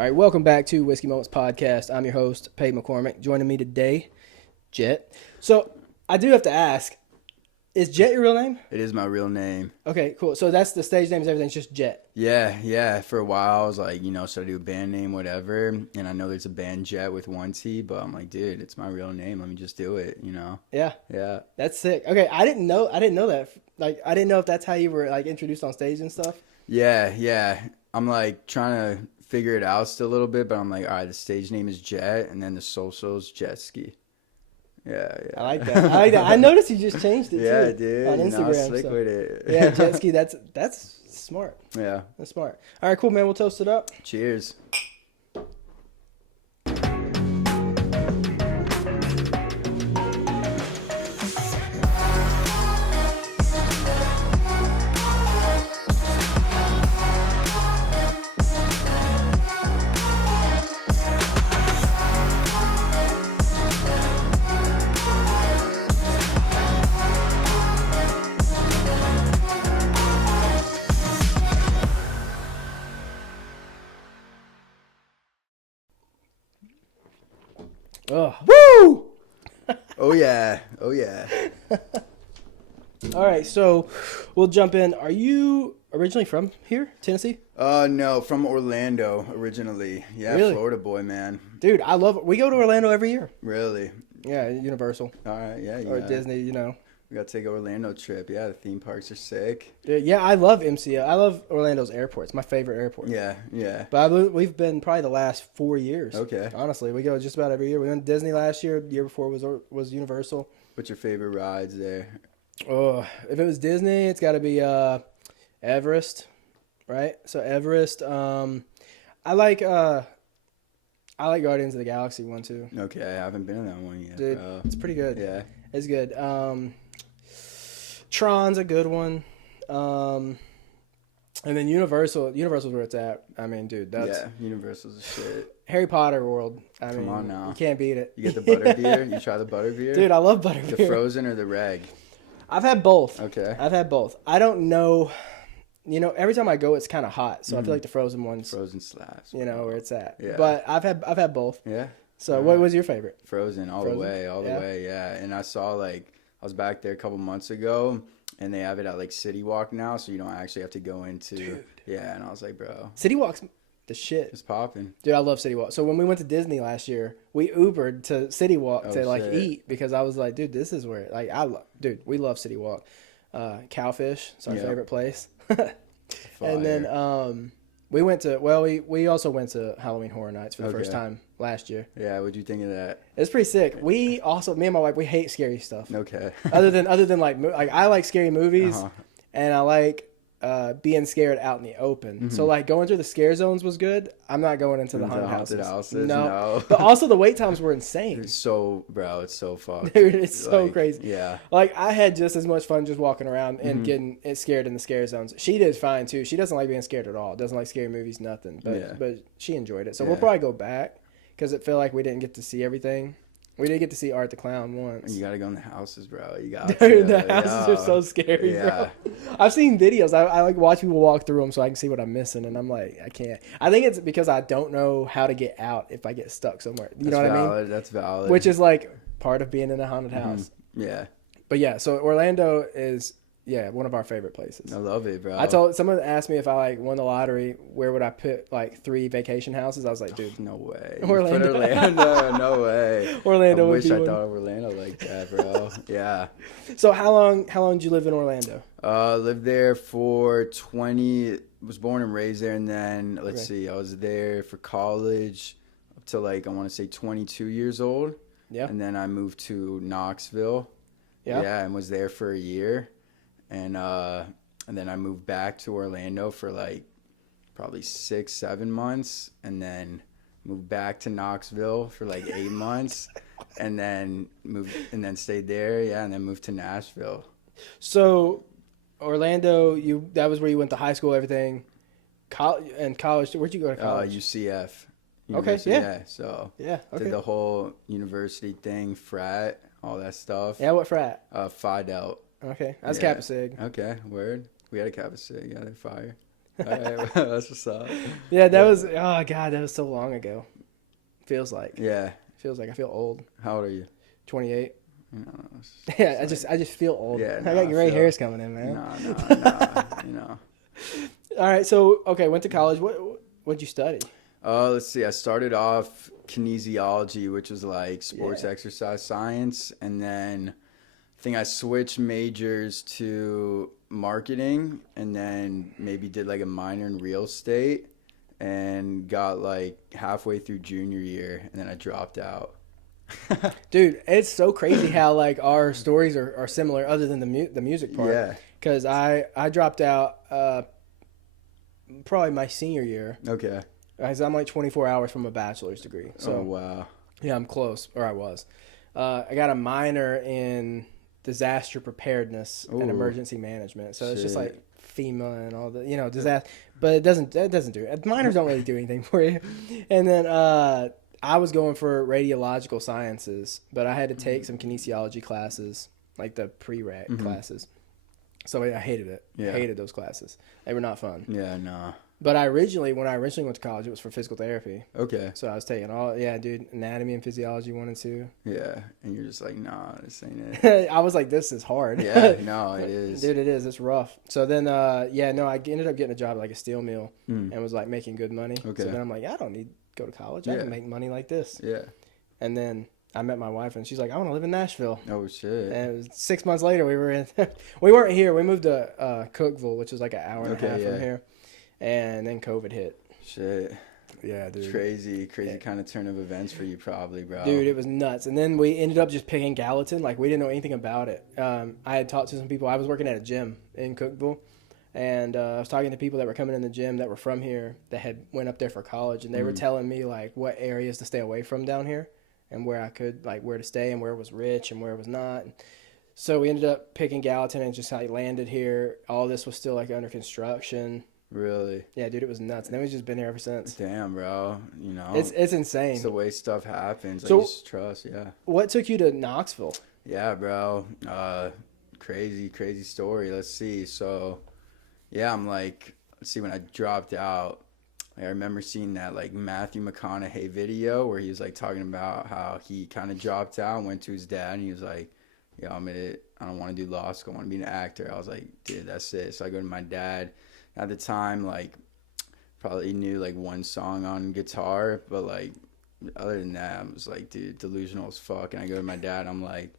All right, welcome back to Whiskey Moments Podcast. I'm your host, Pay McCormick. Joining me today, Jett. So I do have to ask, is Jett your real name? It is my real name. Okay, cool. So that's the stage name, everything's just Jett. Yeah. For a while, I was like, started to do a band name, whatever. And I know there's a band Jett with one T, but I'm like, dude, it's my real name. Let me just do it, Yeah. Yeah. That's sick. Okay, I didn't know that. Like, I didn't know if that's how you were, like, introduced on stage and stuff. Yeah. I'm like trying to figure it out still a little bit, but I'm like, all right, the stage name is Jett, and then the social's Jet Ski. Yeah. I like that. I noticed you just changed it too. Yeah, dude. On Instagram. I was slick with it. Yeah, Jet Ski. That's smart. Yeah. That's smart. All right, cool, man. We'll toast it up. Cheers. Oh, woo! Oh yeah. All right, so we'll jump in. Are you originally from here, Tennessee? No, from Orlando originally. Yeah, Really? Florida boy, man. Dude, I love it. We go to Orlando every year. Really? Yeah, Universal. All right, yeah. Or Disney, We got to take an Orlando trip. Yeah, the theme parks are sick. Yeah, I love MCO. I love Orlando's airport. It's my favorite airport. Yeah. But we've been probably the last 4 years. Okay. Honestly, we go just about every year. We went to Disney last year. The year before was Universal. What's your favorite rides there? Oh, if it was Disney, it's got to be Everest, right? So Everest. I like Guardians of the Galaxy one too. Okay, I haven't been on that one yet. Dude, it's pretty good. Yeah. It's good. Tron's a good one. And then Universal's where it's at. I mean, dude, that's Universal's a shit. Harry Potter world. Come on now. You can't beat it. You get the butter beer? You try the butter beer? Dude, I love butter The beer. frozen or the reg? I've had both. Okay. I've had both. I don't know. Every time I go, it's kind of hot, so I feel like the frozen one's Frozen slaps. where it's at. Yeah. But I've had both. Yeah. So what was your favorite? Frozen all the way, yeah. And I saw I was back there a couple months ago, and they have it at City Walk now, so you don't actually have to go into. Dude. Yeah, and I was like, bro, City Walk's the shit. it's popping. Dude, I love City Walk. So when we went to Disney last year, we Ubered to City Walk to shit. eat because I was like, dude, this is where we love City Walk. Cowfish, it's our favorite place. And then we went to we also went to Halloween Horror Nights for the first time last year. Yeah, what'd you think of that? It's pretty sick. Me and my wife, we hate scary stuff. Okay. other than I like scary movies, and I like being scared out in the open. Mm-hmm. So going through the scare zones was good. I'm not going into the haunted houses. No. But also the wait times were insane. It's so fucked. Dude, it's so crazy. Yeah. I had just as much fun just walking around and getting scared in the scare zones. She did fine too. She doesn't like being scared at all. Doesn't like scary movies, nothing. But she enjoyed it. So we'll probably go back because it felt like we didn't get to see everything. We did get to see Art the Clown once. You gotta go in the houses, bro. You got Dude, the houses are so scary, bro. I've seen videos. I watch people walk through them so I can see what I'm missing, and I'm like, I can't. I think it's because I don't know how to get out if I get stuck somewhere. You know what I mean? That's valid. Which is part of being in a haunted house. Yeah. But yeah, so Orlando is one of our favorite places. I love it, bro. Someone asked me if I won the lottery, where would I put 3 vacation houses? I was like, dude, no way. Orlando. No way. Orlando. I wish I thought of Orlando like that, bro. Yeah. So how long did you live in Orlando? Lived there for 20. Was born and raised there, and then let's see, I was there for college up to I want to say 22 years old. Yeah. And then I moved to Knoxville. Yeah. Yeah, and was there for a year. And then I moved back to Orlando for probably 6-7 months, and then moved back to Knoxville for 8 months, and then stayed there, and then moved to Nashville. So Orlando, that was where you went to high school, everything. College, where'd you go to college? UCF. Okay, yeah. So okay. did the whole university thing, frat, all that stuff. Yeah, what frat? Phi Delt. Okay, that's Kappa Sig. Okay, word. We had a Kappa Sig. Yeah, they're fire. Right, that's what's up. Yeah, that was, oh God, that was so long ago. Feels like. Yeah. Feels like I feel old. How old are you? 28. You know, Yeah, I just feel old. Yeah, I got gray hairs coming in, man. No. All right, so okay, went to college. What'd you study? Let's see. I started off kinesiology, which was like sports exercise science, and then I think I switched majors to marketing, and then maybe did like a minor in real estate, and got like halfway through junior year, and then I dropped out. Dude, it's so crazy how like our stories are similar, other than the music part. Yeah. Because I dropped out probably my senior year. Okay. Because I'm like 24 hours from a bachelor's degree. So, oh wow. Yeah, I'm close, or I was. I got a minor in disaster preparedness and emergency management. So it's just like FEMA and all the disaster. But it doesn't do it. Minors don't really do anything for you. And then I was going for radiological sciences, but I had to take some kinesiology classes, like the pre-rad classes. So I hated it. Yeah. I hated those classes. They were not fun. Yeah, no. But when I originally went to college, it was for physical therapy. Okay. So I was taking anatomy and physiology 1 and 2. Yeah, and you're just like, nah, this ain't it. I was like, this is hard. Yeah, no, it is. Dude, it is. It's rough. So then, I ended up getting a job at like a steel mill and was like making good money. Okay. So then I'm like, I don't need to go to college. I can make money like this. Yeah. And then I met my wife, and she's like, I want to live in Nashville. Oh, shit. And it was 6 months later, we were in. We weren't here. We moved to Cookeville, which was like an hour and a half from here. And then COVID hit. Shit. Yeah, dude. Crazy kind of turn of events for you probably, bro. Dude, it was nuts. And then we ended up just picking Gallatin. Like, we didn't know anything about it. I had talked to some people. I was working at a gym in Cookeville. And I was talking to people that were coming in the gym that were from here that had went up there for college. And they were telling me, like, what areas to stay away from down here. And where I could, like, where to stay and where it was rich and where it was not. So we ended up picking Gallatin and just like landed here. All this was still, like, under construction. Really? Yeah, dude, it was nuts. And then we've just been here ever since. Damn, bro. It's insane. It's the way stuff happens. So, I just trust, yeah. What took you to Knoxville? Yeah, bro. Crazy story. Let's see. So, yeah, I'm like, when I dropped out, I remember seeing that like Matthew McConaughey video where he was like talking about how he kind of dropped out and went to his dad and he was like, yo, I don't want to do law school. I want to be an actor. I was like, dude, that's it. So I go to my dad. At the time, like, probably knew, like, one song on guitar, but, like, other than that, I was like, dude, delusional as fuck. And I go to my dad, I'm like,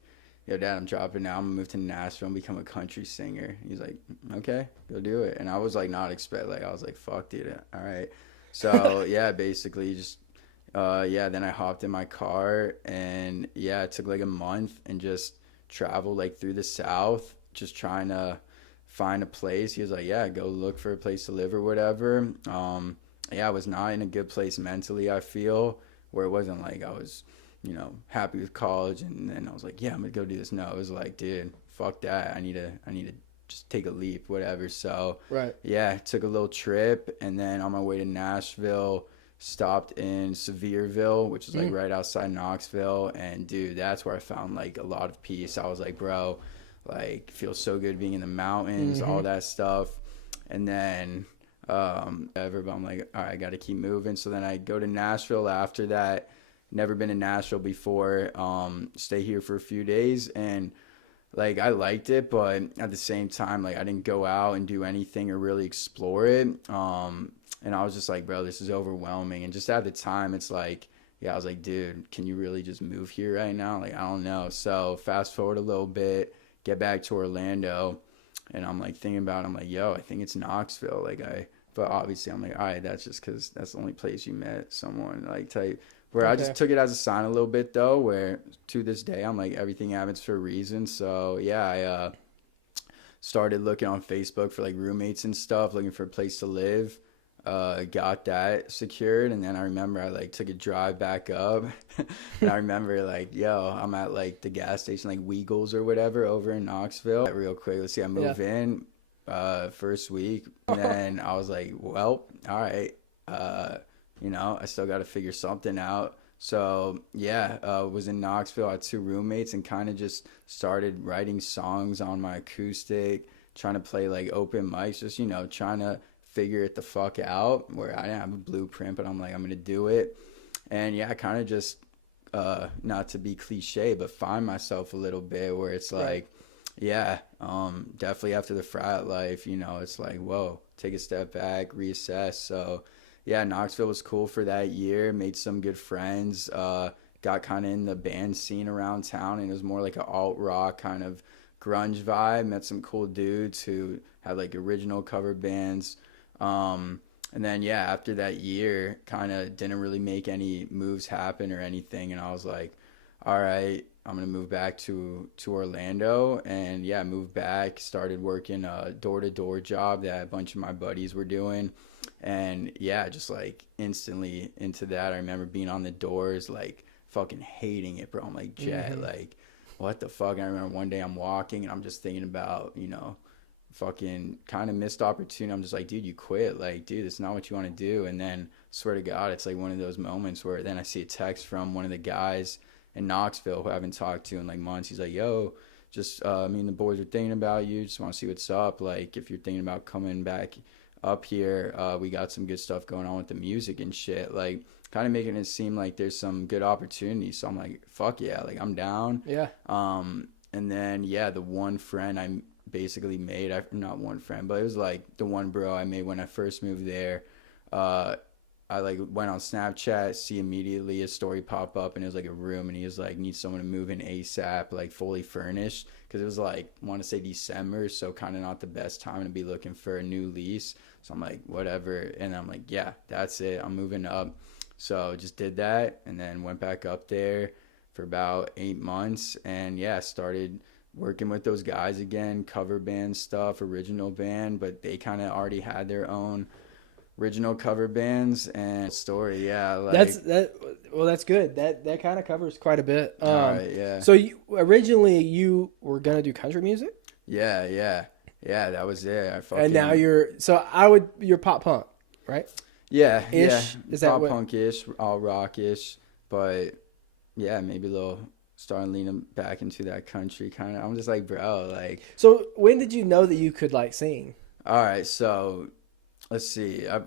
yo, Dad, I'm dropping out. I'm going to move to Nashville and become a country singer. He's like, okay, go do it. And I was, like, I was like, fuck, dude, all right. So, yeah, basically just, then I hopped in my car, and, yeah, it took, like, a month and just traveled, like, through the South, just trying to find a place. He was like, yeah, go look for a place to live or whatever. I was not in a good place mentally, I feel, where it wasn't like I was, happy with college and then I was like, yeah, I'm gonna go do this. No, it was like, dude, fuck that. I need to just take a leap, whatever. So yeah, took a little trip, and then on my way to Nashville, stopped in Sevierville, which is like right outside Knoxville, and dude, that's where I found like a lot of peace. I was like, bro, like, feels so good being in the mountains, all that stuff. And then but I'm like, all right, I got to keep moving. So then I go to Nashville after that. Never been to Nashville before. Stay here for a few days, and like I liked it, but at the same time, like I didn't go out and do anything or really explore it. And I was just like, bro, this is overwhelming. And just at the time, it's like, yeah, I was like, dude, can you really just move here right now? Like, I don't know. So fast forward a little bit, get back to Orlando, and I'm like thinking about it. I'm like, yo, I think it's Knoxville. But obviously I'm like, all right, that's just because that's the only place you met someone like type. Where I just took it as a sign a little bit though, where to this day I'm like, everything happens for a reason. So yeah, I started looking on Facebook for like roommates and stuff, looking for a place to live. Got that secured, and then I remember I like took a drive back up and I remember like, yo, I'm at like the gas station like Weagles or whatever over in Knoxville. Real quick, let's see, I move in first week, and then I was like, well, all right, I still got to figure something out. So yeah, was in Knoxville. I had 2 roommates and kind of just started writing songs on my acoustic, trying to play like open mics, just trying to figure it the fuck out, where I didn't have a blueprint, but I'm like, I'm going to do it. And yeah, I kind of just, not to be cliche, but find myself a little bit where it's like, Right. yeah, definitely after the frat life, you know, it's like, whoa, take a step back, reassess. So yeah, Knoxville was cool for that year, made some good friends, got kind of in the band scene around town, and it was more like an alt rock kind of grunge vibe. Met some cool dudes who had like original cover bands. And then yeah, after that year, kind of didn't really make any moves happen or anything, and I was like, all right, I'm gonna move back to Orlando. And yeah, moved back, started working a door-to-door job that a bunch of my buddies were doing. And yeah, just like instantly into that. I remember being on the doors, like fucking hating it, bro. I'm like, Jett, like, what the fuck? And I remember one day I'm walking and I'm just thinking about, you know, fucking kind of missed opportunity. I'm just like, dude, you quit. Like, dude, that's not what you want to do. And then swear to God, it's like one of those moments where then I see a text from one of the guys in Knoxville who I haven't talked to in like months. He's like, yo, just me and the boys are thinking about you. Just want to see what's up. Like, if you're thinking about coming back up here, we got some good stuff going on with the music and shit. Like, kind of making it seem like there's some good opportunities. So I'm like, fuck yeah, like I'm down. Yeah. And then yeah, the one friend I basically made, not one friend, but it was like the one bro I made when I first moved there. I like went on Snapchat, see immediately a story pop up, and it was like a room, and he was like, need someone to move in ASAP, like fully furnished, because it was like, I want to say December, so kind of not the best time to be looking for a new lease. So I'm like, whatever, and I'm like, yeah, that's it, I'm moving up. So just did that, and then went back up there for about 8 months, and yeah, started working with those guys again, cover band stuff, original band, but they kind of already had their own original cover bands and story. Yeah, like that's good. That kind of covers quite a bit. All right, yeah. So originally you were gonna do country music? Yeah, that was it. And now you're pop punk, right? Yeah, Ish? Yeah. Is that pop what... punk-ish, all rock-ish, but yeah, maybe a little starting leaning back into that country kind of. I'm just like, bro, like. So when did you know that you could like sing? All right, so let's see. I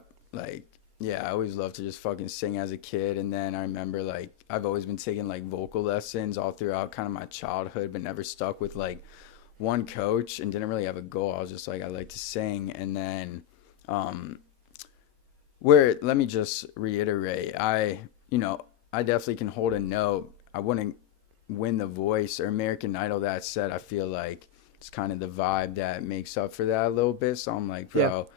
always loved to just fucking sing as a kid, and then I remember like I've always been taking like vocal lessons all throughout kind of my childhood, but never stuck with like one coach and didn't really have a goal. I was just like, I like to sing. And then let me just reiterate, I definitely can hold a note. I wouldn't win The Voice or American Idol. That said, I feel like it's kind of the vibe that makes up for that a little bit. So I'm like, bro,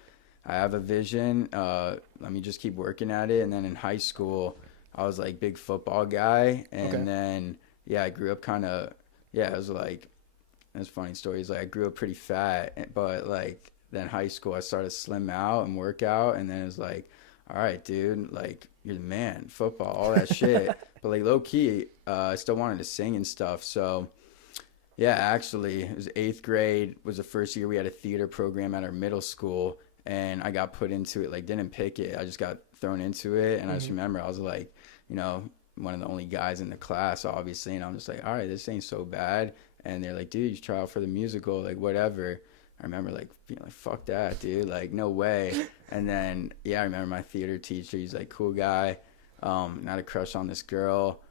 I have a vision. Let me just keep working at it. And then in high school, I was like big football guy. And then, yeah, I grew up it was like, it's funny stories. Like I grew up pretty fat, but like then high school, I started to slim out and work out. And then it was like, all right, dude, like you're the man, football, all that shit. But like low key, I still wanted to sing and stuff. So yeah, actually it was 8th grade was the first year we had a theater program at our middle school. And I got put into it, like didn't pick it. I just got thrown into it. And I just remember I was like, one of the only guys in the class, obviously. And I'm just like, all right, this ain't so bad. And they're like, dude, you try out for the musical, like whatever. I remember like being like, fuck that, dude, like no way. And then, yeah, I remember my theater teacher, he's like, cool guy. Not a crush on this girl,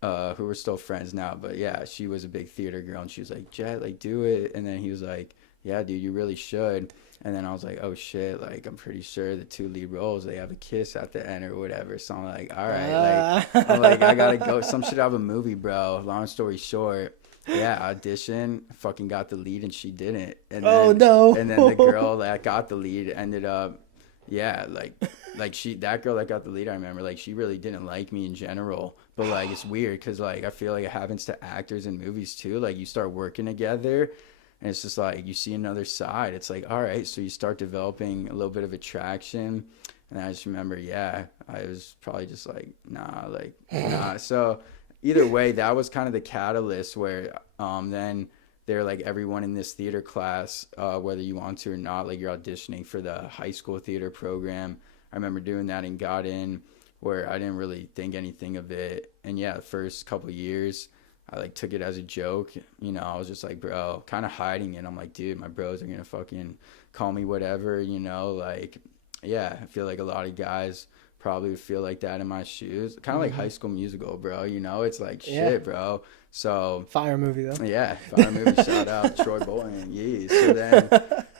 who we're still friends now. But yeah, she was a big theater girl. And she was like, Jett, like do it. And then he was like, yeah, dude, you really should. And then I was like, oh shit, like I'm pretty sure the 2 lead roles, they have a kiss at the end or whatever. So I'm like, all right, like I'm like, I gotta go. Some shit out of a movie, bro. Long story short, yeah, audition, fucking got the lead and she didn't. And then, no. And then the girl that got the lead ended up, yeah, like that girl that got the lead, I remember, like she really didn't like me in general. But like it's weird because like I feel like it happens to actors in movies too. Like you start working together. And it's just like you see another side. It's like, all right, so you start developing a little bit of attraction. And I just remember, yeah, I was probably just like, nah. So either way, that was kind of the catalyst where then they're like everyone in this theater class, whether you want to or not, like you're auditioning for the high school theater program. I remember doing that and got in where I didn't really think anything of it. And yeah, the first couple of years, I like took it as a joke, I was just like, bro, kind of hiding it. I'm like, dude, my bros are going to fucking call me whatever, like yeah, I feel like a lot of guys probably would feel like that in my shoes. Kind of like High School Musical, bro. You know, it's like shit, bro. So fire movie though. Yeah, fire movie. Shout out Troy Bolton. Yeah. So then,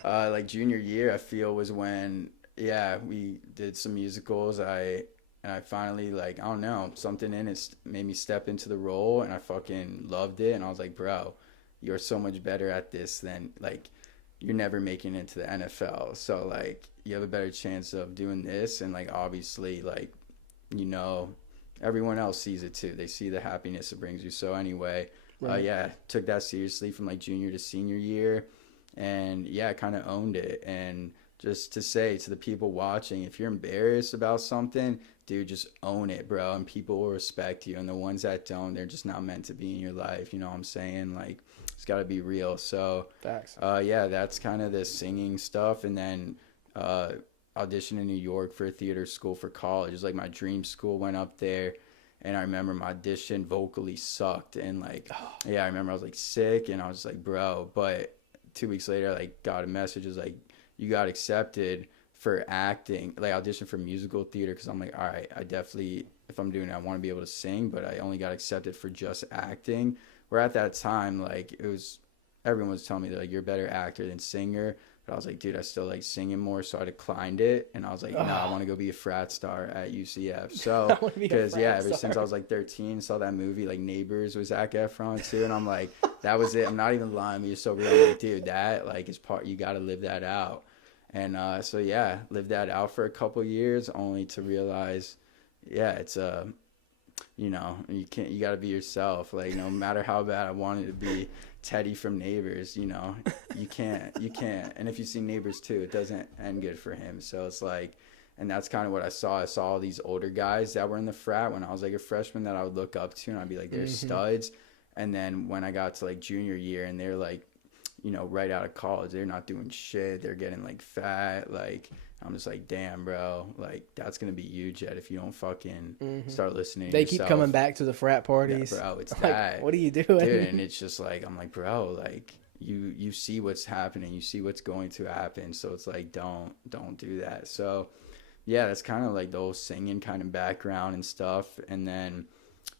like junior year, I feel was when we did some musicals. I finally, like, I don't know, something in it made me step into the role, and I fucking loved it. And I was like, bro, you're so much better at this than, like, you're never making it to the NFL. So, like, you have a better chance of doing this. And, like, obviously, like, you know, everyone else sees it too. They see the happiness it brings you. So anyway, right. Took that seriously from like junior to senior year, and kind of owned it. And just to say to the people watching, if you're embarrassed about something, dude, just own it, bro, and people will respect you. And the ones that don't, they're just not meant to be in your life. You know what I'm saying? Like, it's got to be real. So facts. That's kind of the singing stuff. And then auditioned in New York for a theater school for college. It was like my dream school. Went up there, and I remember my audition vocally sucked. And like, I remember I was like sick, and I was like, bro. But 2 weeks later, I like got a message. It was like, you got accepted for acting. Like, auditioned for musical theater, because I'm like, all right, I definitely, if I'm doing it, I want to be able to sing. But I only got accepted for just acting. Where at that time, like, it was, everyone was telling me that, like, you're a better actor than singer. But I was like, dude, I still like singing more, so I declined it. And I was like, nah, I want to go be a frat star at UCF. So, because ever since I was like 13, saw that movie, like Neighbors with Zac Efron too, and I'm like, that was it. I'm not even lying. You're so real. I'm like, dude, that like is part. You got to live that out. And lived that out for a couple years, only to realize, it's you got to be yourself. Like, no matter how bad I wanted to be Teddy from Neighbors, you can't. And if you see Neighbors 2, it doesn't end good for him. So it's like, and that's kind of what I saw. I saw all these older guys that were in the frat when I was like a freshman that I would look up to, and I'd be like, they're studs. And then when I got to like junior year, and they're like, right out of college, they're not doing shit. They're getting like fat. Like, I'm just like, damn, bro, like, that's going to be you, Jett, if you don't fucking start listening to yourself. Keep coming back to the frat parties. Yeah, bro, it's like, that. What are you doing? Dude, and it's just like, I'm like, bro, like, you see what's happening. You see what's going to happen. So it's like, don't do that. So, that's kind of like the whole singing kind of background and stuff. And then,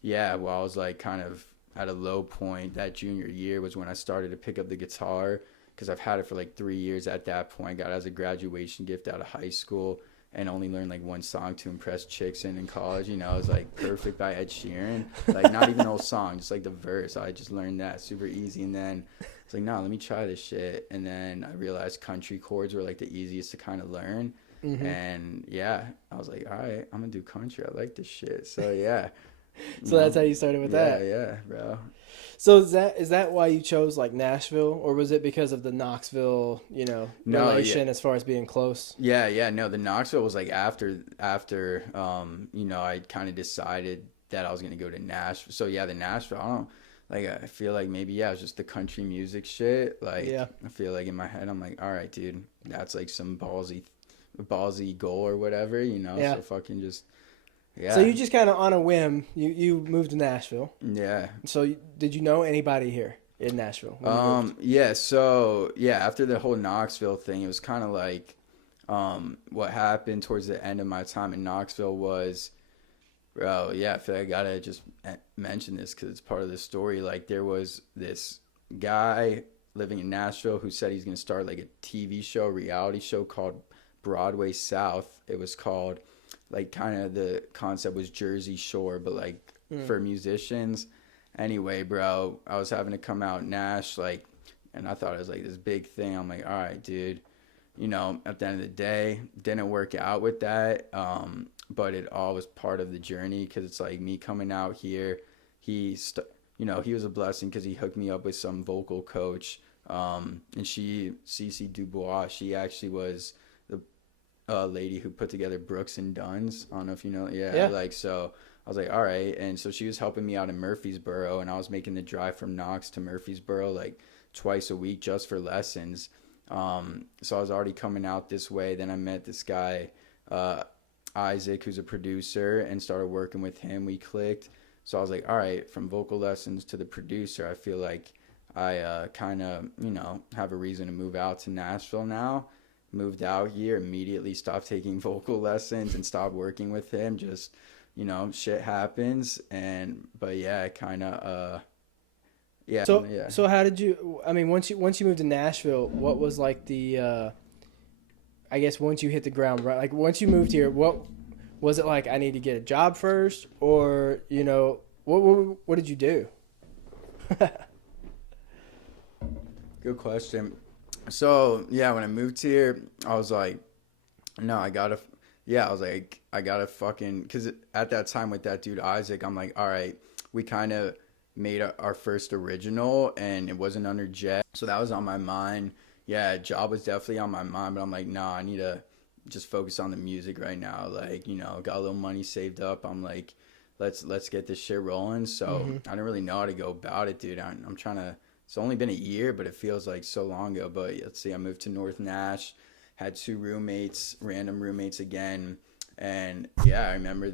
while I was like kind of at a low point, that junior year was when I started to pick up the guitar, because I've had it for like 3 years at that point. Got it as a graduation gift out of high school, and only learned like one song to impress chicks in college. It was like Perfect by Ed Sheeran. Like, not even the whole song, just like the verse. I just learned that super easy. And then it's like, no, let me try this shit. And then I realized country chords were like the easiest to kind of learn. And I was like, all right, I'm gonna do country. I like this shit. So So that's how you started with that? Yeah, bro. So is that why you chose like Nashville, or was it because of the Knoxville, relation as far as being close? No, the Knoxville was like after I kind of decided that I was going to go to Nashville. So the Nashville, I feel like maybe it was just the country music shit. Like, I feel like in my head I'm like, all right, dude, that's like some ballsy goal or whatever, so fucking just. Yeah. So you just kind of on a whim, you moved to Nashville. Yeah. So did you know anybody here in Nashville? So after the whole Knoxville thing, it was kind of like what happened towards the end of my time in Knoxville was, bro, I feel like I gotta just mention this because it's part of the story. Like, there was this guy living in Nashville who said he's gonna start like a TV show, reality show called Broadway South. It was called, like, kind of the concept was Jersey Shore, but like for musicians. Anyway, bro, I was having to come out Nash, like, and I thought it was like this big thing. I'm like, all right, dude, at the end of the day, didn't work out with that. But it all was part of the journey, because it's like me coming out here. He was a blessing, because he hooked me up with some vocal coach. And Cece Dubois, she actually was lady who put together Brooks and Dunn's. I don't know if you know. Like, so I was like, all right. And so she was helping me out in Murfreesboro, and I was making the drive from Knox to Murfreesboro like twice a week just for lessons. So I was already coming out this way. Then I met this guy, Isaac, who's a producer, and started working with him. We clicked. So I was like, all right, from vocal lessons to the producer, I feel like I kind of, have a reason to move out to Nashville now. moved out here, immediately stopped taking vocal lessons and stopped working with him. Just, you know, shit happens. But yeah, kind of, yeah. So how did you, I mean, once you moved to Nashville, what was like I guess once you hit the ground, right? Like once you moved here, what was it like? I need to get a job first, or, you know, what did you do? Good question. So yeah, when I moved here, I was like, no, I gotta fucking, because at that time with that dude Isaac, I'm like, all right, we kind of made our first original, and it wasn't under Jett, so that was on my mind. Yeah, job was definitely on my mind, but I'm like, nah, I need to just focus on the music right now. Like, you know, got a little money saved up. I'm like, let's get this shit rolling. So I didn't really know how to go about it, dude. I'm trying to. It's only been a year, but it feels like so long ago. But let's see, I moved to North Nash, had 2 roommates, random roommates again. And yeah, I remember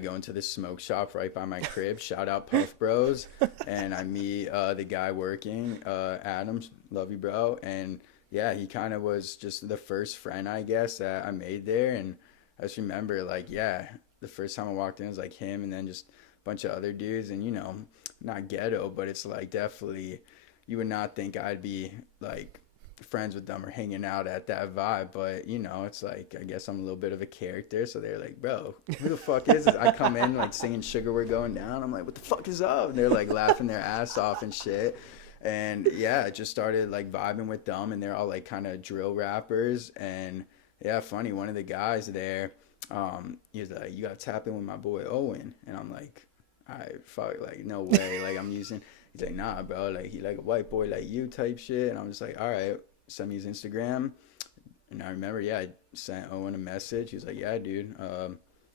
going to this smoke shop right by my crib. Shout out Puff Bros. And I meet the guy working, Adam, love you, bro. And yeah, he kind of was just the first friend, I guess, that I made there. And I just remember, like, yeah, the first time I walked in, it was like him and then just a bunch of other dudes. And, you know, not ghetto, but it's like definitely you would not think I'd be like friends with them or hanging out at that vibe, but you know, it's like I guess I'm a little bit of a character, so they're like, bro, who the fuck is this? I come in like singing Sugar We're Going Down, I'm like, what the fuck is up? And they're like laughing their ass off and shit. And yeah, I just started like vibing with them, and they're all like kind of drill rappers. And yeah, funny, one of the guys there, he was like, you gotta tap in with my boy Owen. And I'm like, I fuck, like, no way. Like, I'm using, he's like, nah, bro, like, he like a white boy like you type shit. And I'm just like, all right, send me his Instagram. And I remember, yeah, I sent Owen a message. He was like, yeah, dude.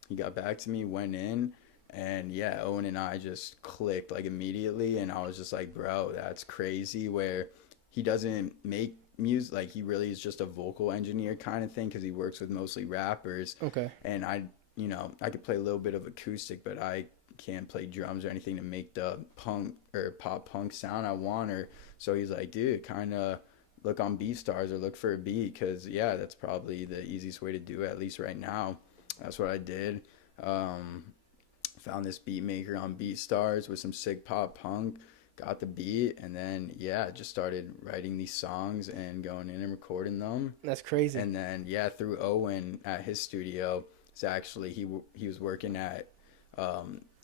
He got back to me, went in, and yeah, Owen and I just clicked like immediately. And I was just like, bro, that's crazy, where he doesn't make music, like he really is just a vocal engineer kind of thing, because he works with mostly rappers. Okay. And I could play a little bit of acoustic, but I can't play drums or anything to make the punk or pop punk sound I want. Or so he's like, dude, kind of look on BeatStars or look for a beat, because yeah, that's probably the easiest way to do it, at least right now. That's what I did. Found this beat maker on BeatStars with some sick pop punk, got the beat, and then yeah, just started writing these songs and going in and recording them. That's crazy. And then yeah, through Owen at his studio, it's actually he was working at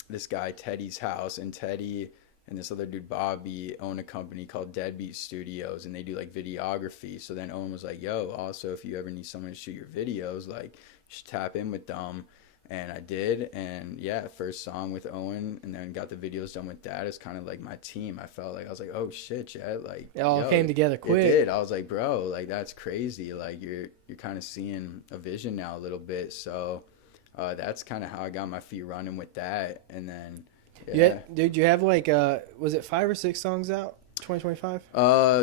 this guy Teddy's house, and Teddy and this other dude Bobby own a company called Deadbeat Studios, and they do like videography. So then Owen was like, yo, also if you ever need someone to shoot your videos, like you should tap in with them. And I did, and yeah, first song with Owen, and then got the videos done with that. It's kind of like my team. I felt like I was like, oh shit, Jett, like it all came together quick. It did. I was like, bro, like that's crazy. Like you're kind of seeing a vision now a little bit. So that's kind of how I got my feet running with that. And then yeah, dude, you have like was it 5 or 6 songs out 2025?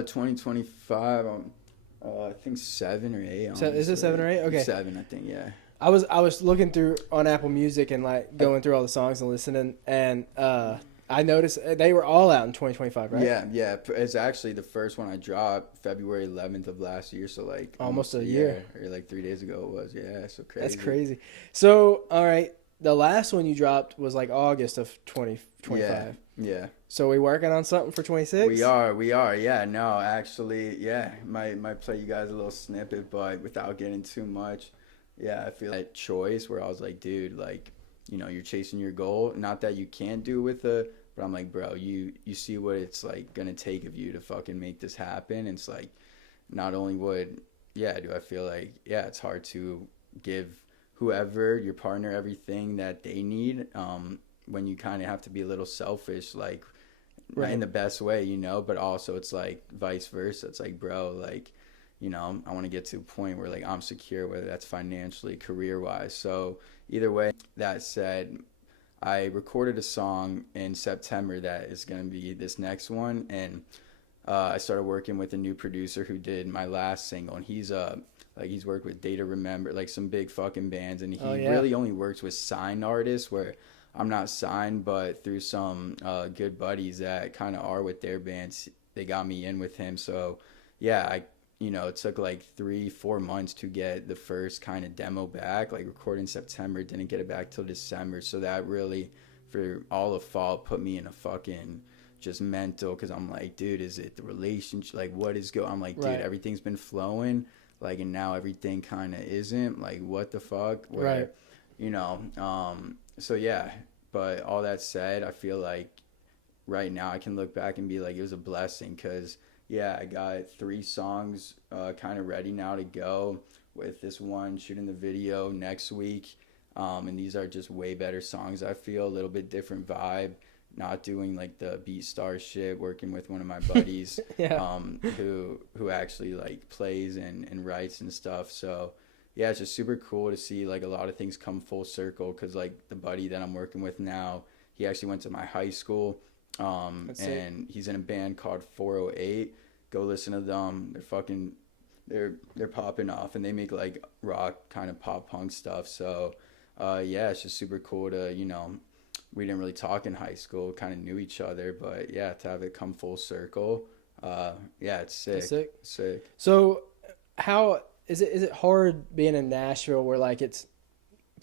2025, I think 7 or 8. So is it 7 or 8? Okay, 7, I think. Yeah, I was looking through on Apple Music and like going through all the songs and listening, and I noticed they were all out in 2025, right? Yeah. It's actually the first one I dropped February 11th of last year, so like almost a year, or like 3 days ago it was. Yeah, so crazy. That's crazy. So all right, the last one you dropped was like August of 2025. Yeah. So we working on something for 26? We are. Yeah, no, actually, yeah, might play you guys a little snippet, but without getting too much. Yeah, I feel that choice where I was like, dude, like, you know, you're chasing your goal. Not that you can't do with it, but I'm like, bro, you see what it's like gonna take of you to fucking make this happen. And it's like, not only do I feel like, yeah, it's hard to give whoever your partner everything that they need, when you kind of have to be a little selfish, like right in the best way, you know, but also it's like vice versa. It's like, bro, like, you know, I want to get to a point where like I'm secure, whether that's financially, career wise. So either way, that said, I recorded a song in September that is going to be this next one. And I started working with a new producer who did my last single, and he's worked with Data Remember, like some big fucking bands. And he really only works with signed artists, where I'm not signed, but through some good buddies that kind of are with their bands, they got me in with him. So yeah, it took like 3-4 months to get the first kind of demo back, like recorded in September, didn't get it back till December. So that really, for all of fall, put me in a fucking just mental, because I'm like, dude, is it the relationship? Like, what is I'm like, dude, everything's been flowing, like, and now everything kind of isn't. Like, what the fuck? Where, so yeah. But all that said, I feel like right now I can look back and be like, it was a blessing, because yeah, I got 3 songs kind of ready now to go, with this one shooting the video next week. And these are just way better songs. I feel a little bit different vibe, not doing like the BeatStar shit, working with one of my buddies who actually like plays and writes and stuff. So yeah, it's just super cool to see like a lot of things come full circle, because like the buddy that I'm working with now, he actually went to my high school, and he's in a band called 408. Go listen to them. They're popping off, and they make like rock kind of pop punk stuff. So yeah, it's just super cool to, we didn't really talk in high school, kind of knew each other, but yeah, to have it come full circle, yeah, it's sick. Sick. So how is it hard being in Nashville, where like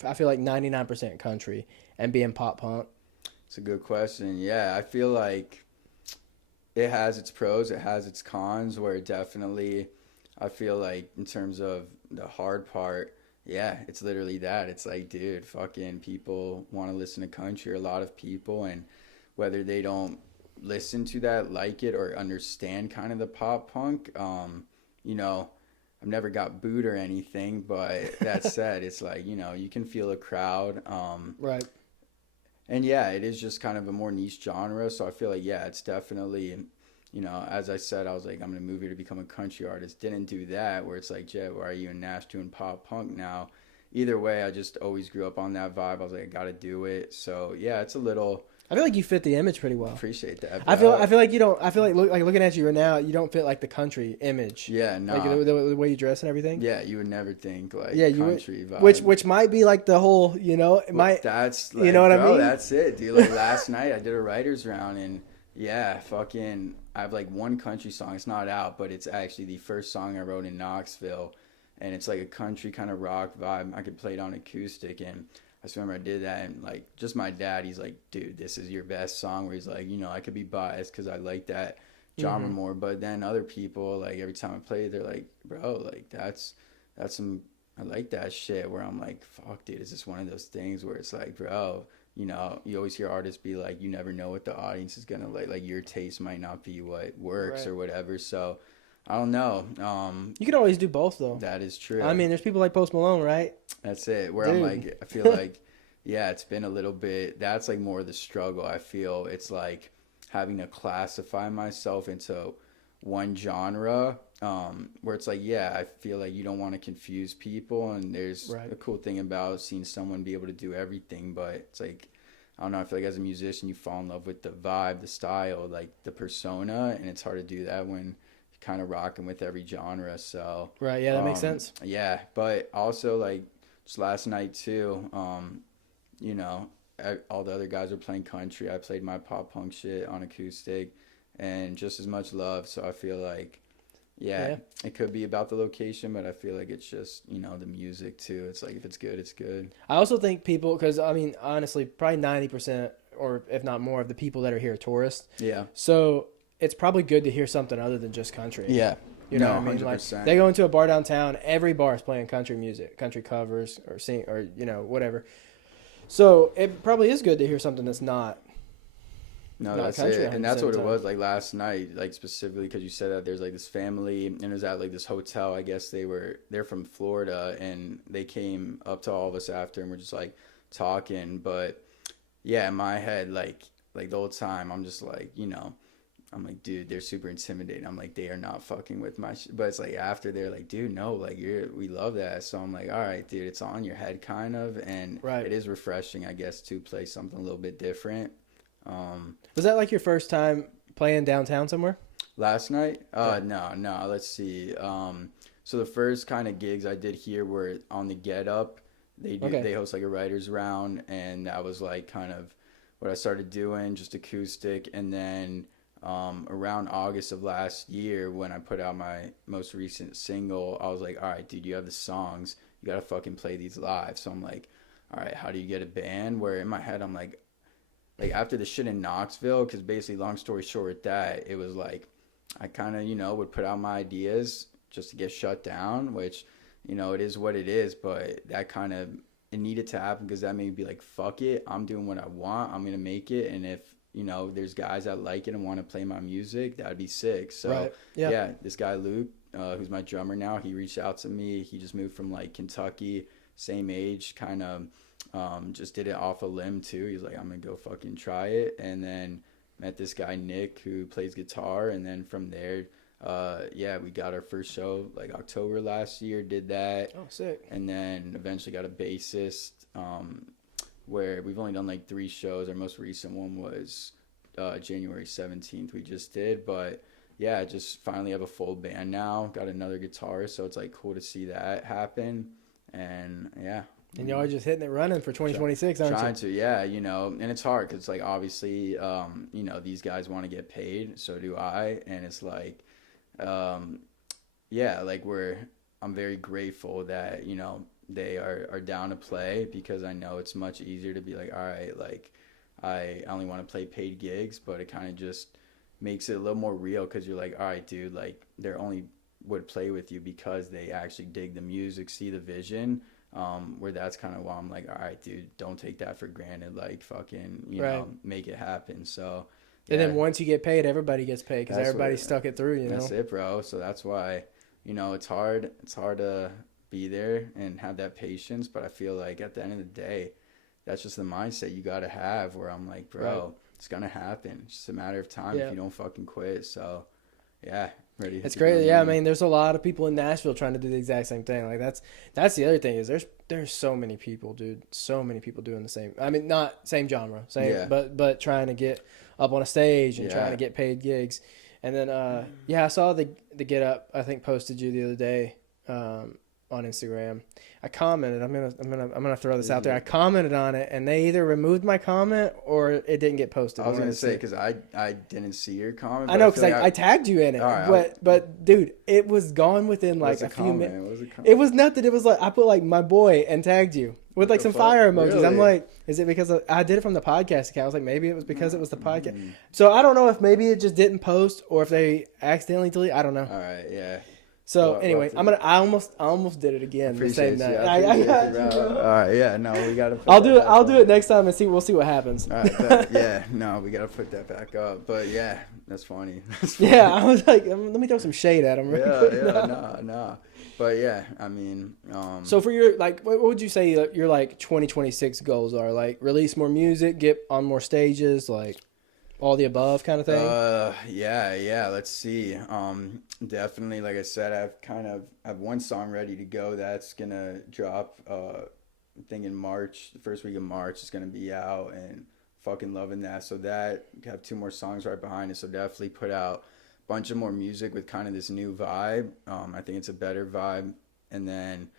I feel like 99% country, and being pop punk? It's a good question. Yeah, I feel like it has its pros, it has its cons, where definitely I feel like in terms of the hard part, yeah, it's literally that. It's like, dude, fucking people want to listen to country, a lot of people, and whether they don't listen to that, like it, or understand kind of the pop punk, I've never got booed or anything, but that said, it's like, you can feel a crowd. Right. And yeah, it is just kind of a more niche genre. So I feel like, yeah, it's definitely, as I said, I was like, I'm going to move here to become a country artist. Didn't do that, where it's like, Jett, why are you in Nash doing pop punk now? Either way, I just always grew up on that vibe. I was like, I got to do it. So yeah, it's a little... I feel like you fit the image pretty well. Appreciate that. I feel like you don't. I feel like looking at you right now, you don't fit like the country image. Yeah, no. Like the way you dress and everything. Yeah, you would never think like country vibe. Which might be like the whole, it might. That's like, you know what I mean? That's it, dude. Like last night, I did a writers round, and yeah, fucking, I have like one country song. It's not out, but it's actually the first song I wrote in Knoxville, and it's like a country kind of rock vibe. I could play it on acoustic, and I just remember I did that, and like just my dad, he's like, dude, this is your best song. Where he's like, I could be biased because I like that genre more, but then other people, like every time I play, they're like, bro, like that's some, I like that shit. Where I'm like, fuck, dude, is this one of those things where it's like, bro, you always hear artists be like, you never know what the audience is gonna like your taste might not be what works or whatever. So I don't know. You could always do both, though. That is true. I mean, there's people like Post Malone, right? That's it. Where I'm like, I feel like, yeah, it's been a little bit. That's like more of the struggle. I feel it's like having to classify myself into one genre, where it's like, yeah, I feel like you don't want to confuse people, and there's a cool thing about seeing someone be able to do everything, but it's like, I don't know, I feel like as a musician, you fall in love with the vibe, the style, like the persona, and it's hard to do that when kind of rocking with every genre. So yeah, that makes sense. Yeah, but also like just last night too, all the other guys were playing country. I played my pop punk shit on acoustic, and just as much love. So I feel like it could be about the location, but I feel like it's just the music too. It's like, if it's good, it's good. I also think people, because I mean, honestly, probably 90%, or if not more, of the people that are here are tourists. Yeah. So it's probably good to hear something other than just country. Yeah. You know what I mean? 100%. Like, they go into a bar downtown, every bar is playing country music, country covers, or sing, or whatever. So it probably is good to hear something that's not. No, that's it. And that's what it was like last night, like specifically because you said that there's like this family, and it was at like this hotel. I guess they're from Florida, and they came up to all of us after, and we're just like talking. But yeah, in my head, like the whole time, I'm just like, I'm like, dude, they're super intimidating. I'm like, they are not fucking with my shit. But it's like after, they're like, dude, no, like we love that. So I'm like, all right, dude, it's on your head kind of, and it is refreshing, I guess, to play something a little bit different. Was that like your first time playing downtown somewhere? Last night? No. Let's see. So the first kind of gigs I did here were on the Get Up. They host like a writers round, and that was like kind of what I started doing, just acoustic, and then around August of last year when I put out my most recent single, I was like, all right, dude, you have the songs. You got to fucking play these live. So I'm like, all right, how do you get a band? Where in my head, I'm like after the shit in Knoxville, because basically, long story short with that, it was like I kind of, would put out my ideas just to get shut down, which, it is what it is. But that kind of, it needed to happen because that made me be like, fuck it. I'm doing what I want. I'm going to make it. And if, there's guys that like it and want to play my music, that'd be sick. So, right. yeah, this guy, Luke, who's my drummer now, he reached out to me. He just moved from, like, Kentucky, same age, kind of just did it off a limb, too. He's like, I'm going to go fucking try it. And then met this guy, Nick, who plays guitar. And then from there, we got our first show, like, October last year, did that. Oh, sick. And then eventually got a bassist, where we've only done like 3 shows. Our most recent one was January 17th we just did. But yeah, just finally have a full band now. Got another guitarist, so it's like cool to see that happen. And yeah. And y'all are just hitting it running for 2026, aren't you? Trying to, yeah, and it's hard because, like, obviously, these guys want to get paid, so do I. And it's like, I'm very grateful that, they are down to play, because I know it's much easier to be like, all right, like, I only want to play paid gigs, but it kind of just makes it a little more real, because you're like, all right, dude, like, they're only would play with you because they actually dig the music, see the vision, where that's kind of why I'm like, all right, dude, don't take that for granted, like, fucking, make it happen. So, yeah. And then once you get paid, everybody gets paid, because everybody stuck it through, That's it, bro. So that's why, it's hard to be there and have that patience, but I feel like at the end of the day, that's just the mindset you got to have, where I'm like, bro, it's going to happen. It's just a matter of time if you don't fucking quit. So, yeah, ready. It's great. Yeah, I mean, there's a lot of people in Nashville trying to do the exact same thing. Like, that's the other thing, is there's so many people, dude. So many people doing the same. I mean, not same genre, but trying to get up on a stage and trying to get paid gigs. And then, I saw the Get Up, I think, posted you the other day, on Instagram. I commented. I'm gonna throw this out there. I commented on it, and they either removed my comment or it didn't get posted. I was gonna say, because I didn't see your comment. I know, because I tagged you in it. Right, but dude, it was gone within like a few minutes. It was nothing. It was like I put like my boy and tagged you with like some fire emojis. Really? I'm like, is it because I did it from the podcast account? I was like, maybe it was because it was the podcast. So I don't know if maybe it just didn't post or if they accidentally deleted. I don't know. All right, yeah. So anyway, I almost did it again the same night. I got you, bro. All right, yeah, no, we gotta. I'll do it next time and we'll see what happens. All right, yeah, no, we gotta put that back up. But yeah, that's funny. Yeah, I was like, let me throw some shade at him. No. But yeah, I mean. So for your, like, what would you say your like 2026 goals are? Like, release more music, get on more stages, like. All the above kind of thing? Yeah. Let's see. Definitely, like I said, I have one song ready to go that's going to drop, I think in March, the first week of March, it's going to be out, and fucking loving that. So that, have 2 more songs right behind it. So definitely put out a bunch of more music with kind of this new vibe. I think it's a better vibe. And then,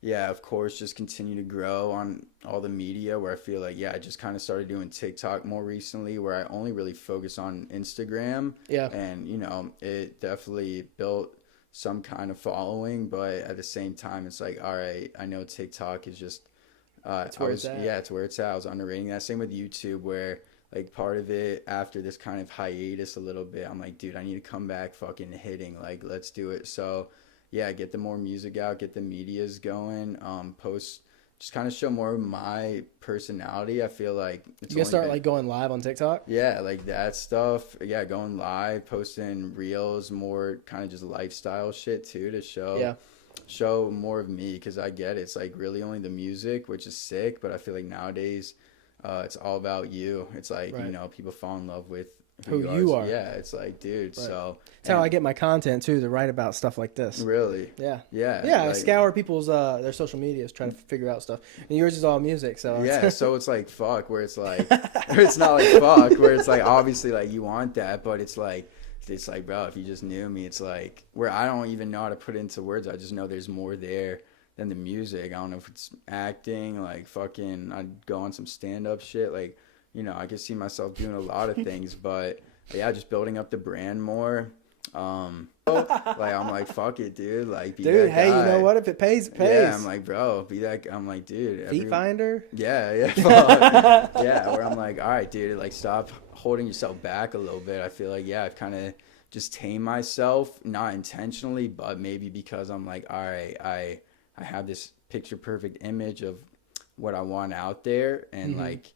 yeah, of course, just continue to grow on all the media, where I feel like, I just kind of started doing TikTok more recently, where I only really focus on Instagram. Yeah. And, it definitely built some kind of following, but at the same time, it's like, all right, I know TikTok is just, it's where it's at. I was underrating that. Same with YouTube, where, like, part of it, after this kind of hiatus a little bit, I'm like, dude, I need to come back fucking hitting. Like, let's do it. So, yeah, get the more music out, get the medias going, post, just kind of show more of my personality. I feel like it's you start like going live on TikTok. Yeah, like that stuff. Yeah, going live, posting reels, more kind of just lifestyle shit too, to show more of me, because I get it. It's like really only the music, which is sick, but I feel like nowadays it's all about you. It's like people fall in love with who you are. Yeah, it's like, dude, so that's how I get my content too, to write about stuff like this. Really? Yeah. Like, I scour people's their social medias, trying to figure out stuff, and yours is all music, so so it's like fuck, where it's like where it's not like fuck, where it's like obviously like you want that, but it's like bro, if you just knew me, it's like where I don't even know how to put it into words. I just know there's more there than the music. I don't know if it's acting, like fucking I'd go on some stand-up shit, like, I could see myself doing a lot of things, but yeah, just building up the brand more. Like I'm like, fuck it, dude. Like, be dude, that hey, guy. you know what? If it pays, it pays. Yeah, I'm like, bro, be that. I'm like, dude. Feet finder. Yeah, fuck. Yeah, where I'm like, all right, dude, like stop holding yourself back a little bit. I feel like, yeah, I've kind of just tamed myself, not intentionally, but maybe because I'm like, all right, I have this picture perfect image of what I want out there, and like